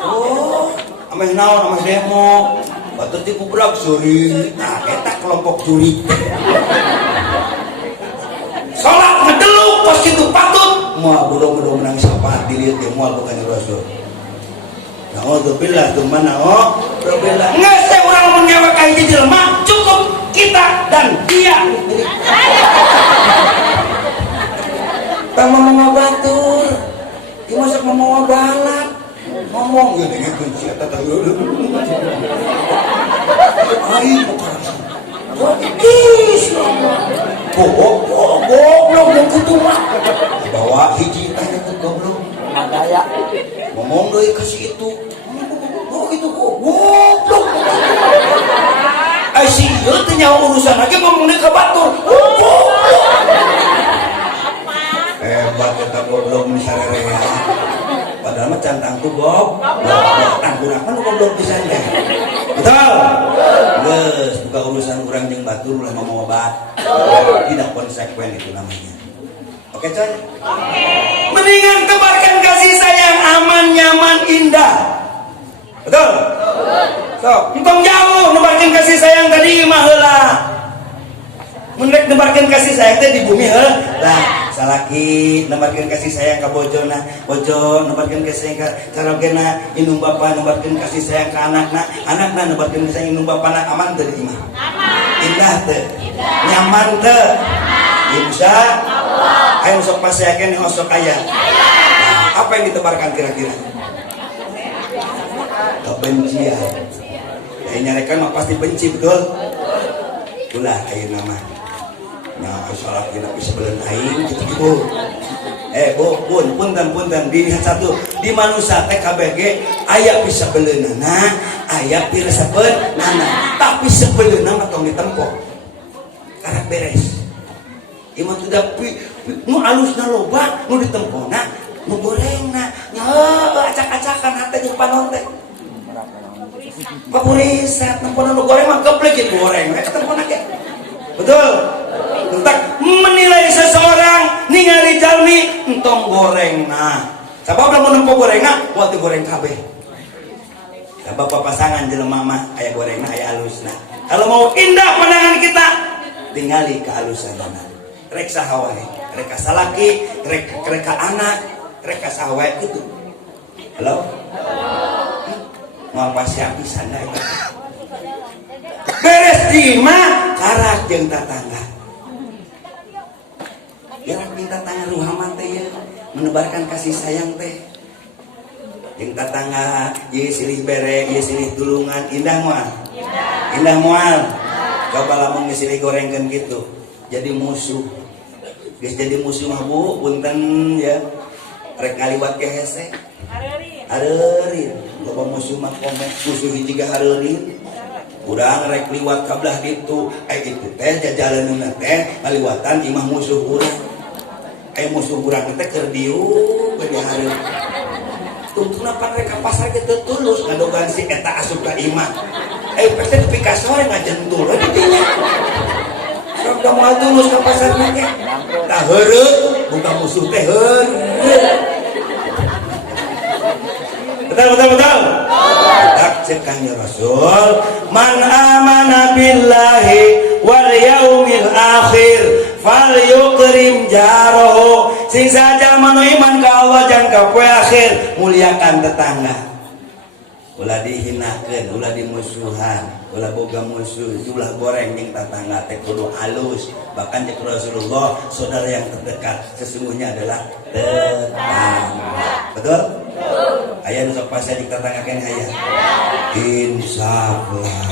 oh ameh naon ameh demo batur ti kubrak suri nah eta kelompok curi salat ngedeluk pas kitu patut moal budong-budong menang syafaat dilihat dia moal bukan rasul Na'udzubillah mana Na'udzubillah nges orang mengewa kahiji jelema cukup kita dan dia tak mau batur dia masak mau balap ngomong gini kunci eta tah ai bukan goblok yang kutumah bawa hiji tanya ke goblok Daya ngomong deui kasih itu itu goblok ai si ieu teh nyawa urusan lagi ngomong deui ka batur goblok hebat eta goblok misarere ya padahal mah cantang tuh goblok tanggurak kan goblok pisan teh betul geus buka urusan urang jeung batur ulah mau obat tidak konsekuen itu namanya oke coy mendingan tebarkan kasih sayang aman nyaman indah betul so entong jauh nebarkan kasih sayang tadi mah heula mendek nebarkan kasih sayang teh di bumi heula salaki nebarkan kasih sayang ka bojona bojo nebarkan kasih sayang ka carogena indung bapa nebarkan kasih sayang ka anakna nebarkan kasih sayang indung bapana aman teh di imah indah teh nyaman teh insya Allah ayo sok paseakeun yang osok aya apa yang ditebarkan kira-kira kebencian ya nyarekan mah pasti benci betul ulah ayeuna mah nah salah kita bisa belen aing gitu punten di satu di manusia teh KBG aya bisa beleunana aya piresepeunana tapi sebeuleunan mah tong ditempo karek beres ieu tidak nu alusna loba nu ditempona nu gorengna nya acak-acakan hate jeung panon teh papuriset tempona nu goreng mah geblek gitu goreng eta tempona ge betul tentang menilai seseorang ningali jalmi entong gorengna sabab lamun nempo gorengna moal teu goreng kabeh sabab papasangan jelema mah aya gorengna aya alusna kalau mau indah pandangan kita tingali kealusanana rek saha wae rek salaki rek ka anak rek saha wae kitu halo moal pasiap pisan da eta beres di mah karak jeung tatangga yang minta tangan ruhaman teh ya menebarkan kasih sayang teh yang tatangga ieu silih bere ieu silih tulungan indah moal coba lamun geus silih gorengkeun gitu jadi musuh geus jadi musuh mah Bu punten ya rek ngaliwat ke hese hareureun loba musuh mah komen musuh hiji ga hareureun urang rek liwat kablah ditu itu teh jajaleunna teh ngaliwatan imah musuh urang musuh urang teh keur diu bari hareup tuntuna pan rek ka pasar ge teu tulus ngadogan si eta asup ka imah pasti tepi kasore ngajentul didinya. Sok da moal tulus ka pasar mah teh. Tah heureut buka musuh teh heureut. Betul. Tak cekanya Rasul, man amana billahi wal yaumil akhir falyukrim jarahu. Sing saja manu iman ka Allah jeung ka poe akhir, muliakan tetangga. Ulah dihinakeun, ulah dimusuhan, ulah boga musuh, ulah goreng jeung tetangga teh kudu halus. Bahkan cek Rasulullah, saudara yang terdekat sesungguhnya adalah tetangga. Betul? Aya nu sok pase di tetangga kan aya. Insyaallah.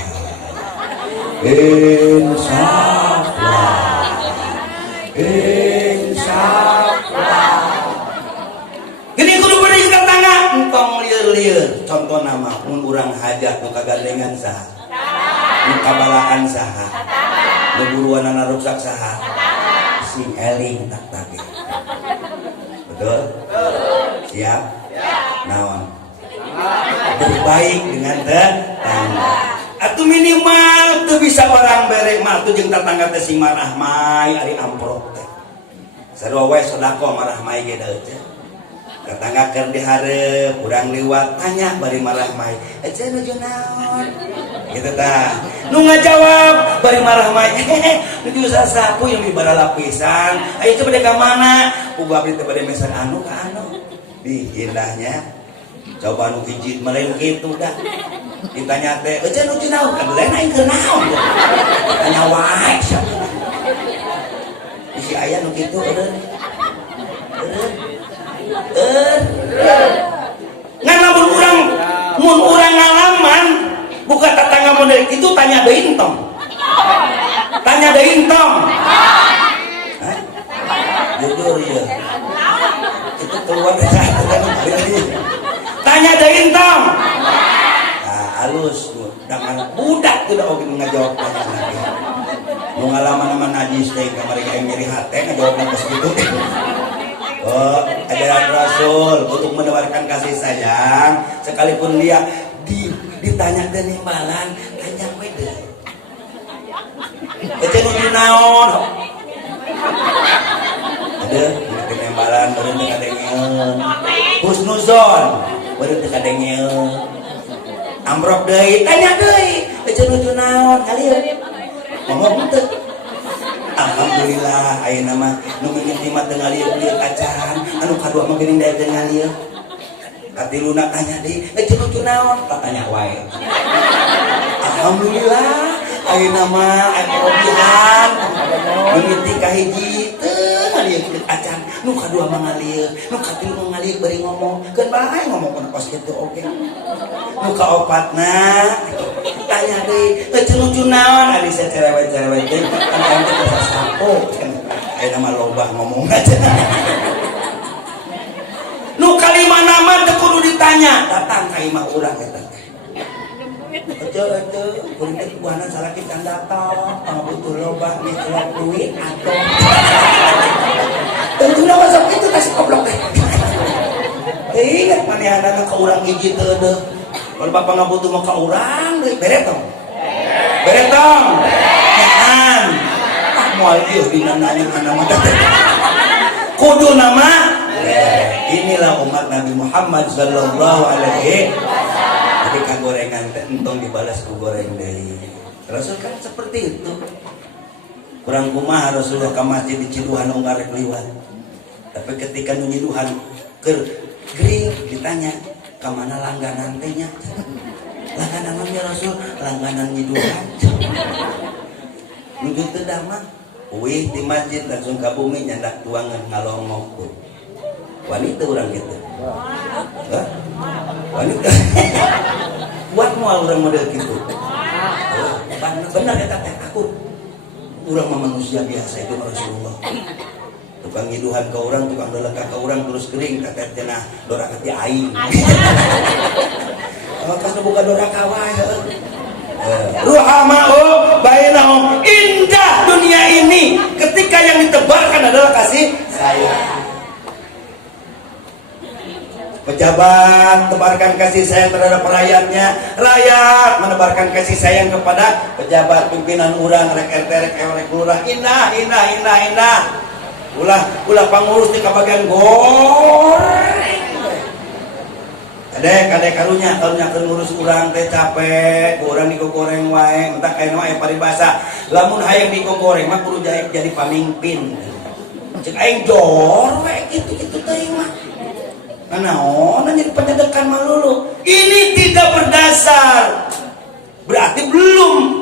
Gini kudu bener di tetangga, entong lieur-lieur. Contoh nama mun urang hajat nu kagandengan saha? Nu kabalaan saha? Nu buruanana rusak saha? Sing eling tak tage. Betul? Siap? Naon? Berbaik dengan tetangga. Atuh minimal tuh bisa orang bere mah tuh jeung tetangga teh sing marah mai ari amprok teh. Sarua we sedako marah mai ge teh. Tetangga keur dihareup, urang liwat tanya bari marah mai. Ece nuju naon? Gitu tah. Nu ngajawab bari marah mai. Nuju sasapu yang mibara lapisan. Ayo coba dek ka mana? Uga abdi teh bade mesan anu ka anu. Diindahnya coba nu hiji meren kitu dah. Ditanya teh, "Ece nuju naon?" Kan lain aing keur naon. Tanya wae sia. Isi aya nu kitu eureun. Ngan mun urang ngalaman buka tetangga model kitu tanya deui entong. Tanya deui entong. Hah? Jujur ya. Itu keluar dari tanya deui entong. Nah, halus tuh. Dengan budak tuh udah oge ngajawab pertanyaan. Nu ngalaman sama najis teh kamari aing nyeri hate ngajawabna geus kitu. Oh, ajaran Rasul untuk menawarkan kasih sayang, sekalipun dia ditanya kenimbalan, tanya we deui. Ece nu naon? Ada kenimbalan beureun teu kadengeueun. Husnuzon beureun teu kadengeueun. Amprok deui, tanya deui. Ece nu naon? Ngalieur. Ngomong teu. Alhamdulillah ayeuna mah nu mimiti mah teu ngalieur-lieur acan, anu kadua mah geuning dae teu ngalieur. Katiluna tanya deui, "Ece nu naon?" Tanya wae. Alhamdulillah ayeuna mah aya kelebihan. Mimiti ka hiji teu ngalieur acan, nu kadua mah ngalieur, nu katilu mah ngalieur bari ngomong. Keun bae ngomong kana pas kitu oge. Nu kaopatna tanya deui, "Ece nu naon?" Ari cerewet-cerewet teh kan aing teh sasapo. Ayeuna mah loba ngomong aja. Nu kalima nama teu kudu ditanya, datang ka imah urang eta. Ece kuring teh buahna salaki can datang, butuh loba mikiran duit atau. Tentuna masuk itu kasih goblok teh. Ingat manehanana ka urang hiji teu deuk. Kalau bapak nggak butuh mau ke orang, beret dong. Nyaan. Tak mau dia dinananya nama kudu nama. Inilah umat Nabi Muhammad Sallallahu Alaihi Wasallam. Jadi kagorengan entong dibalas ku goreng deui. Rasul kan seperti itu. Kurang kumaha Rasulullah ka masjid di Ciduhan ngarek liwat. Tapi ketika nu nyiduhan keur gering ditanya, "Kamana langganan teh nya?" Langganan namanya Rasul, langganan nyiduhan. Nuju teu damang, uih di masjid langsung ka bumi nyandak tuangan ngalongok tuh. Wanita urang kitu. Hah? Wanita. Buat moal urang model kitu. Benar eta teh aku. Urang mah manusia biasa itu Rasulullah. Tukang nyiduhan ke orang, tukang leleka ke orang terus kering kata cenah dora kati aing. Kas buka dora kawai. Ruhama'u bainahum, indah dunia ini ketika yang ditebarkan adalah kasih sayang. pejabat tebarkan kasih sayang terhadap rakyatnya, rakyat menebarkan kasih sayang kepada pejabat pimpinan urang rek RT rek rek lurah. Indah ulah pangurus di kabagian goreng. Kadek karunya ngurus urang teh capek, urang digoreng wae, entak aya wae paribasa. Lamun hayang digoreng mah kudu jadi pamimpin. Cek aing jor we gitu teh mah. Naon jadi penyedekan malulu. Ini tidak berdasar. Berarti belum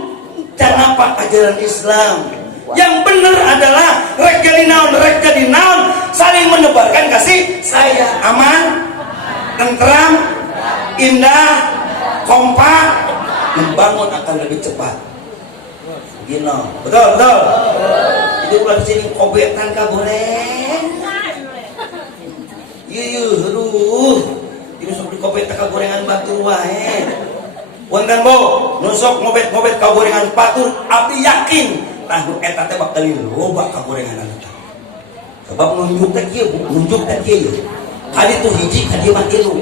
canapa ajaran Islam. Yang benar adalah rek jadi naon, saling menebarkan kasih sayang, aman, tentram, indah, kompak, membangun akan lebih cepat. Gino, betul. Jadi ulah sini kobetan ka goreng. Aduh. Ini sok di kobetan ka gorengan batur wae. Wonten bo, nusok ngobet ka gorengan batur, abdi yakin tah eta teh bakal loba ka gorengan eta. Sebab nunjuk teh kieu. Kali itu hiji kali mah tilu.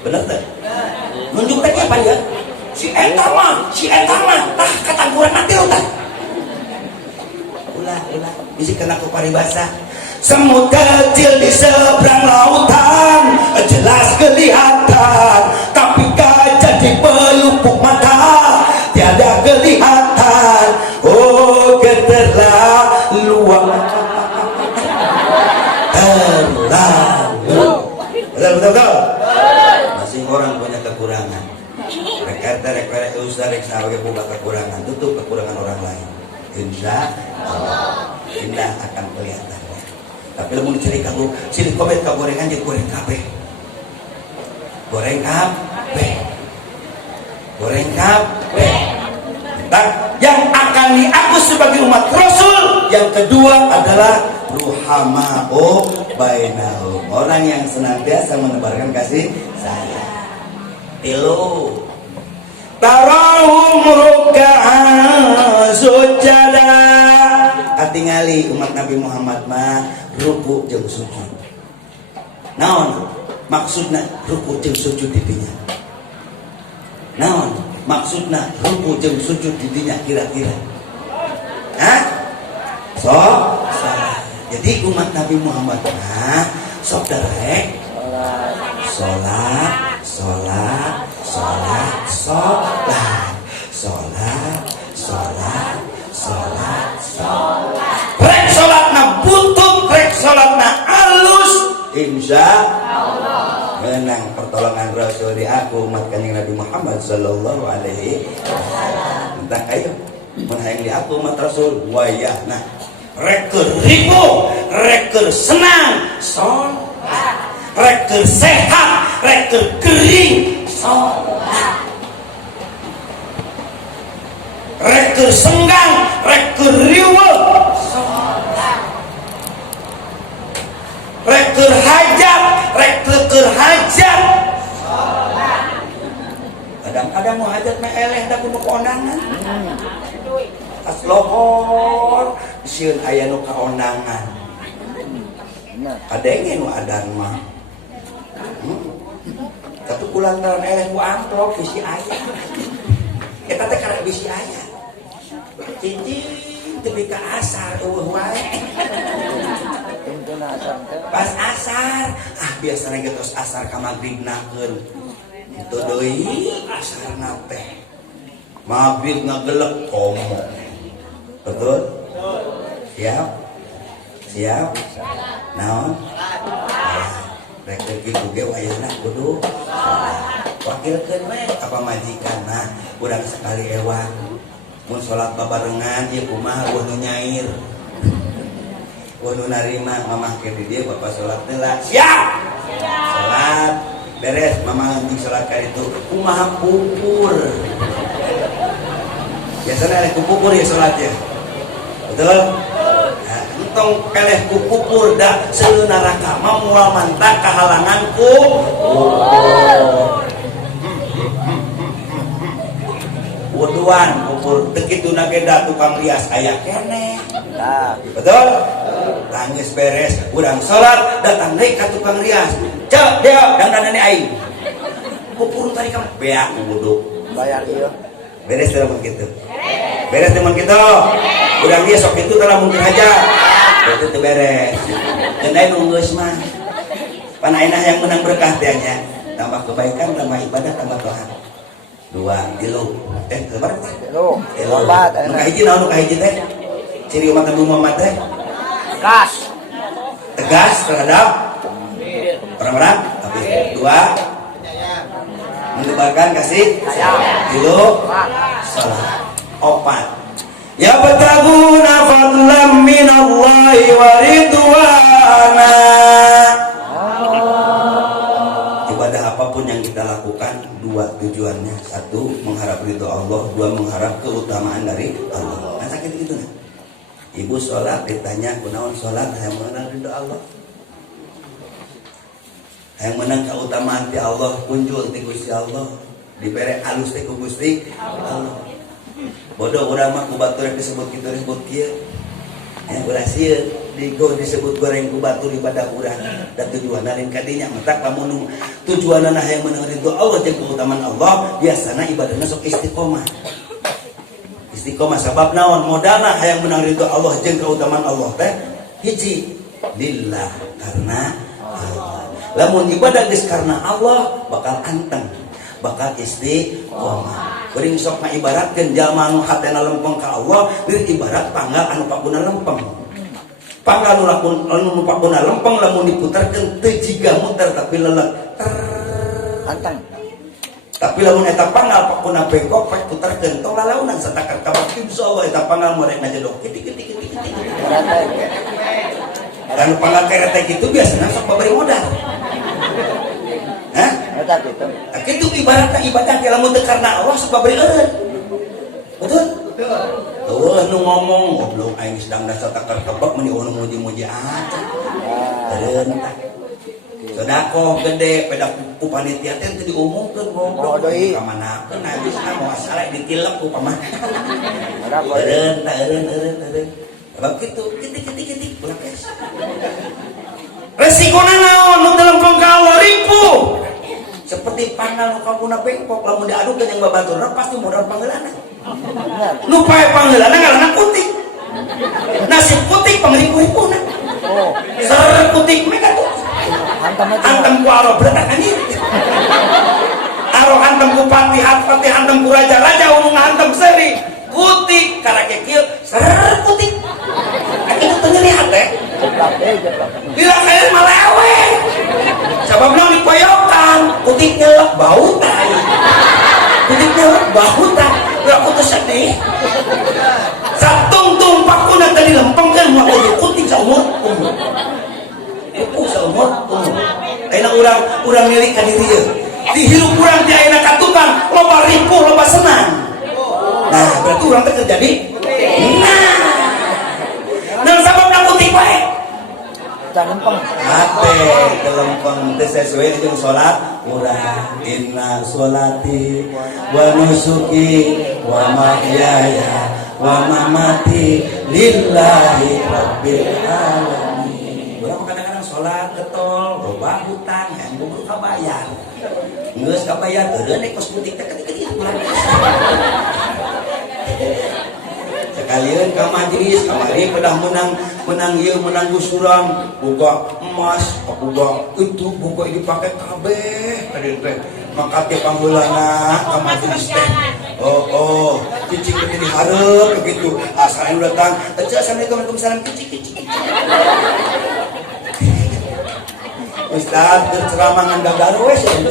Bener teh? Nunjuk teh apa ya? Si eta mah tah kata gorengan tilu tah. Ulah bisi kena ku paribasa. Semut kecil di seberang lautan jelas kelihatan, tapi gajah di pelupuk mata tiada kelihatan. Oh keterlaluan, betul. Masing orang punya kekurangan. Rek ustaz rek sahabat punya kekurangan, tutup kekurangan orang lain. Insya Allah indah akan kelihatan. Tapi lamun dicari kamu silih komet ka gorengan jeung goreng kabeh. Yang akan diaku sebagai umat Rasul. Yang kedua adalah ruhama'u bainahum, orang yang senantiasa menebarkan kasih sayang. Tilu, tarahum ruk'an sujada, katingali umat Nabi Muhammad mah ruku jeung sujud. Naon maksudna ruku jeung sujud di dinya? Naon maksudna ruku jeung sujud di dinya kira-kira? Salah. Jadi umat Nabi Muhammad mah sok derek salat. Rek salatna butut, rek salatna alus, insya Allah menang pertolongan Rasul di aku umat kanjeng Nabi Muhammad sallallahu alaihi wasallam. Entah ayo mun hayang di aku umat Rasul wayahna rek keur ribu, rek keur senang salat, rek keur sehat, rek keur gering salat, rek keur senggang, rek keur riweuh salat, rek keur hajat, rek keur hajat salat. Kadang-kadang mau hajat mah eleh da kudu kondangan. Pas lohor sieun aya nu kaondangan. Kadenge nu adan mah. Tapi kulantaran eleh ku amplop bisi aya. Eta teh karena bisi aya. Cincin tepi ka asar eueuh wae. Pas asar, biasana geus asar ka magribnakeun. Itu deui asarna teh. Magrib ngagelek komo. Betul? Siap? Naon? Rek kitu ge wayahna kudu wakilkeun we apa majikan. Nah, urang sekali ewang mun salat babarengan ieu kumaha wah nu nyair. Wah nu narima mamah ke di dieu bapak salat teh lah. Siap. Salat beres mamah anjing salat ka itu kumaha pupur. Biasanya ada kupupur ya sholatnya, betul? Nah, entong peleh kupupur dah seunah raka mual mantap kehalangan kupupur. Wuduan kupur begitu nageda tukang rias ayah kene, betul? Tangis beres, urang sholat datang naik ke tukang rias, Cek dia dandan ini aing. Kupurun tadi kamu beak wudhu. Bayar iya. Beres teman gitu. Beres teman gitu. Udah dia sok itu telah mungkin aja. Itu beres. Kendai nunggus mah. Panainah yang menang berkah tianya. Tambah kebaikan, tambah ibadah, tambah tohat. 2, 3. Sabar. Lu. 4. Nu kahiji naon nu kahiji teh? Ciri umat Nabi Muhammad teh? Gas. Tegas terhadap orang-orang. 2, menyebarkan kasih sayang. 3, salat. 4, ya bataguna fadlan minallahi wa ridwana. Ibadah apapun yang kita lakukan, 2 tujuannya. 1, mengharap ridho Allah. 2, mengharap keutamaan dari Allah. Nah sakit gitu nah. Ibu sholat ditanya kunaon sholat, yang menang ridho Allah, yang menang keutamaan ti Allah, kunjul ti Gusti Allah, dibere alus ti ku Gusti Allah. Bodoh urang mah ku batur disebut kitu disebut kieu. Yang ulah sieun digo disebut goreng ku batur ibadah urang. Da tujuanna lain ka dinya mata lamun tujuanna yang menang ridho Allah jeung keutamaan Allah, biasana ibadahna sok istiqomah. Istiqomah sabab naon? Modalna hayang menang ridho Allah jeung keutamaan Allah teh hiji lillah, karena Allah. Lamun ibadah geus karena Allah bakal anteng, bakal istiqomah. Kuring sok ngaibaratkeun jalma anu hatena lempeng ka Allah, lirik ibarat panggal anu pakuna lempeng. Panggal anu pakuna lempeng lamun diputerkeun teu jiga muter tapi lelek. Anteng. Tapi lamun eta panggal pakuna bengkok pek puterkeun tong lalaunan satakar kabak insyaallah eta panggal morek ngajedok kitik. Anu panggal kereta kitu biasana sok babari modal. Hah? Eta kitu. Nah, kitu ibaratna ibadah teh lamun teu karena Allah sok babari eureun. Betul? Betul. Nu ngomong goblok aing sedang dasar takar kabak meni anu muji-muji aja. Eureun tah. Sedako gede pedak ku panitia teh teu diumumkeun goblok. Ka manakeun habis mau asal ditilep ku pamah. Eureun. Sebab kitu kitik belakes. Resikona naon nu telempong ka Allah ripuh. Seperti panggal nu kabuna bengkok lamun diadukeun yang babaturna pasti modal panggeulana. Nu pae panggeulana ngaranna kutik. Nasib kutik pangripuh-ripuhna. Oh, ser kutik mega tuh. Antem ku aro beretak anjir. Aro antem ku Fatihah antem ku raja-raja unu ngantem seri. Kutik karake kieu ser kutik. Itu teu ngelihat teh. Bila kaya malewe. Sababna dipoyokan, kutik nyelek bautan. Kutik nyelek bautan. Ulah kudu sedih. Satung pakuna tadi lempengkeun moal kutik saumur umur. Saumur umur. Ayeuna urang milik ka diri ieu. Dihirup urang ti ayeuna ka tukang loba ripuh, loba senang. Nah, berarti urang teh terjadi. Nah, sababna kutik wae. Lempeng. Ate lempeng teh sesuai jeung salat urang. Inna sholati wa nusuki wa mahyaya wa mamati lillahi rabbil alamin. Urang kadang-kadang salat getol, loba hutang, yang kudu kabayar. Geus kabayar teu nek kos putik teh ketik-ketik. Sekalian ka majelis kamari pedah menang ieu menang Gus urang boga emas, boga itu boga dipakai kabeh tadi teh. Maka teh pangheulana ka majelis teh. Oh, cicing teh dihareup begitu. Asal anu datang, assalamualaikum waalaikumsalam cicing. Ustaz ceramah ngandang we cicing.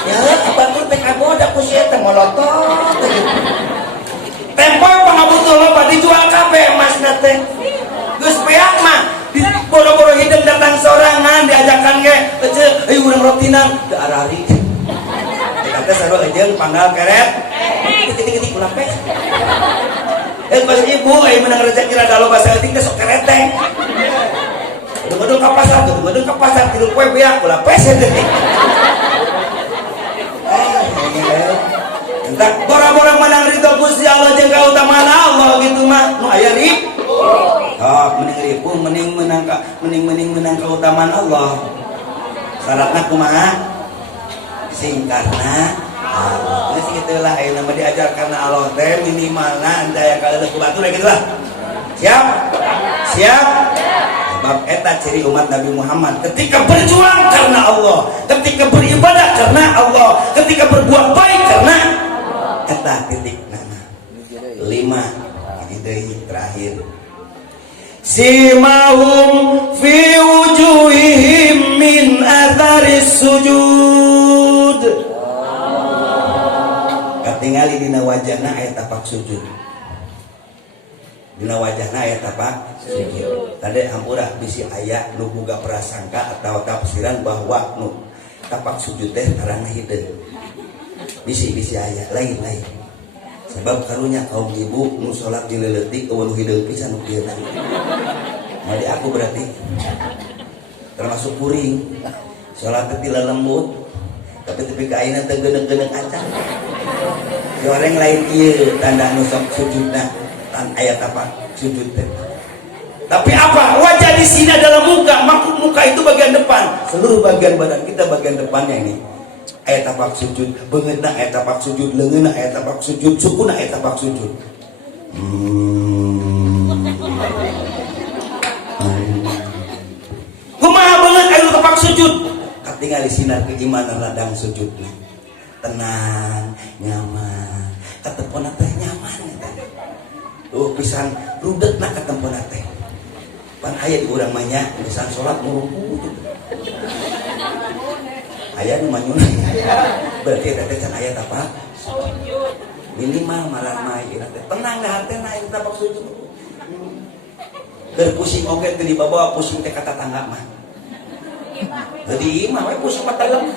Ya, apa tuh teh kagoda ku si eta molotot. Tempoe pangabutuh loba dijual kabeh emasna teh. Geus beak mah di boro-boro hideung datang sorangan diajakan ge, "Ece, ayo urang rotina teu arari." Eta teh sarua jeung panggal keret. Titik-titik ulah pe. Pas ibu aya menang rezeki rada loba saeutik teh sok kereteng. Gedung-gedung ka pasar, tidur poe beak ulah pe teh. Entak bora-bora menang ridho Gusti Allah jeung kautamaan Allah gitu mah nu aya rib. sok mending menang keutamaan Allah. Syaratna kumaha? Singkarna Allah. Geus gitulah aya nama diajar karena Allah teh minimalna anda yang kaleuh ku batur gitu lah. Siap? Siap? Sebab eta ciri umat Nabi Muhammad ketika berjuang karena Allah, ketika beribadah karena Allah, ketika berbuat baik karena eta titik nama 5 ini terakhir. Simahum fi wujuhihim min atharis sujud. Katingali dina wajahna aya tapak sujud. Dina wajahna aya tapak sujud. Tadi hampura bisi aya nu boga prasangka atau tafsiran bahwa nu tapak sujud teh tarang hideung. Bisi aya lain-lain. Sebab karunya kaum ibu nu salat di leuletik eueuh hideung pisan nu kieu. Mali aku berarti termasuk kuring. Salat teh lembut tapi tepi ka ayeuna teu geuneuh-geuneuh acan. Goreng lain ieu tanda nu sok sujudna tan aya tapak sujud teh. Tapi apa? Wajah di sini adalah muka. Maksud muka itu bagian depan. Seluruh bagian badan kita bagian depannya ini. Aya tapak sujud, beungeutna aya tapak sujud, leungeunna aya tapak sujud, sukuna aya tapak sujud. Kumaha beungeut aya tapak sujud? Katingali sinar keimanan ladang sujudna. Tenang, nyaman. Katempona teh nyaman eta. Tuh pisan rudetna katempona teh. Pan aya di urang mah nya pisan salat nguruku. Aya nu manyuna. Berarti eta teh can aya tapak sujud. Minimal marah mah ieu teh. Tenang dah hatena aya tapak sujud. Keur pusing oge teu dibawa pusing teh ka tatangga mah. Jadi imah we pusing mah dalem.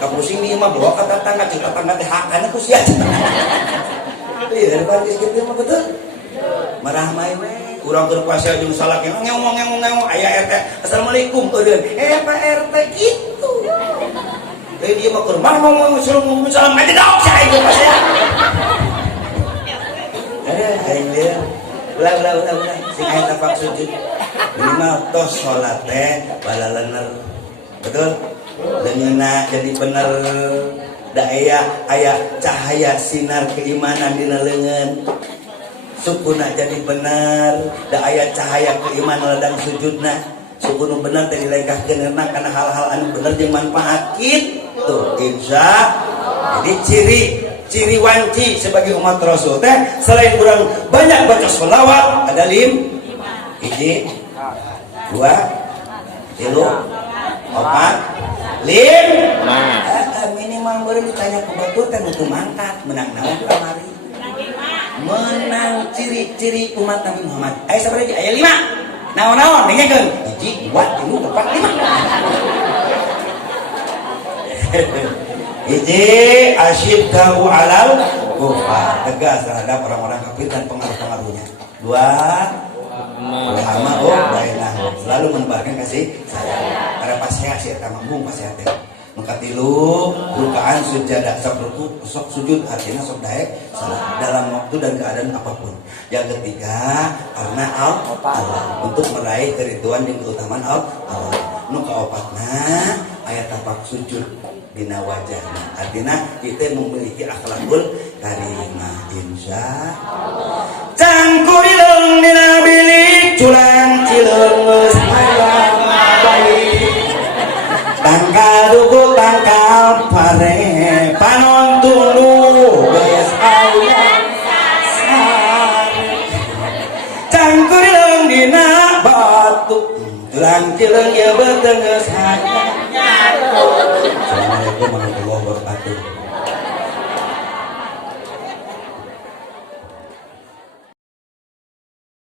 Ka pusing di imah bawa ka tatangga, cek tatangga teh hakana ku sia. Iya, depan geus kitu mah betul. Marah mah we. Urang keur puasa jeung salak ngeong aya RT. Assalamualaikum eureun. Pak RT kitu. Teh dia mah keur mau suruh ngomong salam aja daok saya itu pas ya. Aing dia. Ulah. Sing aya tapak sujud. Minimal tos salat teh balalener. Betul? Leungeunna jadi bener. Da aya cahaya sinar keimanan dina leungeun. Sukuna jadi benar, da aya cahaya keimanan ladang sujudna. Suku nu bener teh dilengkahkeun kana hal-hal anu bener jeung manfaat kitu. Insya. Jadi ciri wanci sebagai umat Rasul teh selain urang banyak baca sholawat ada 5, 1, 2, 3, 4, 5. Minimal meureun ditanya ku batur teh nu mangkat menang naon kamari. Menang ciri-ciri umat Nabi Muhammad. Aya sabaraha? Aya 5. Naon-naon dengekeun. 1, 2, 3, 4, 5. Asyiddahu alal kufar. Tegas terhadap orang-orang kafir dan pengaruh-pengaruhnya. 2, Muhammad bainahum. Selalu menebarkan kasih sayang. Karena pasnya sih eta mambung pasnya teh. Mengkatilu rukaan sujadah sok sujud artinya sok daek salat dalam waktu dan keadaan apapun. Yang ketiga karena Allah untuk meraih keriduan dan keutamaan Allah. Nu kaopatna aya tapak sujud dina wajahna. Artinya kita memiliki akhlakul karimah insyaallah. Cangkurileng dina bilik culang cileung geus tangkal duku tangkal pare panontun lu geus ayan sare cangkurileng dina batu tulang cileung ieu beuteung geus hayang. Assalamualaikum warahmatullahi wabarakatuh.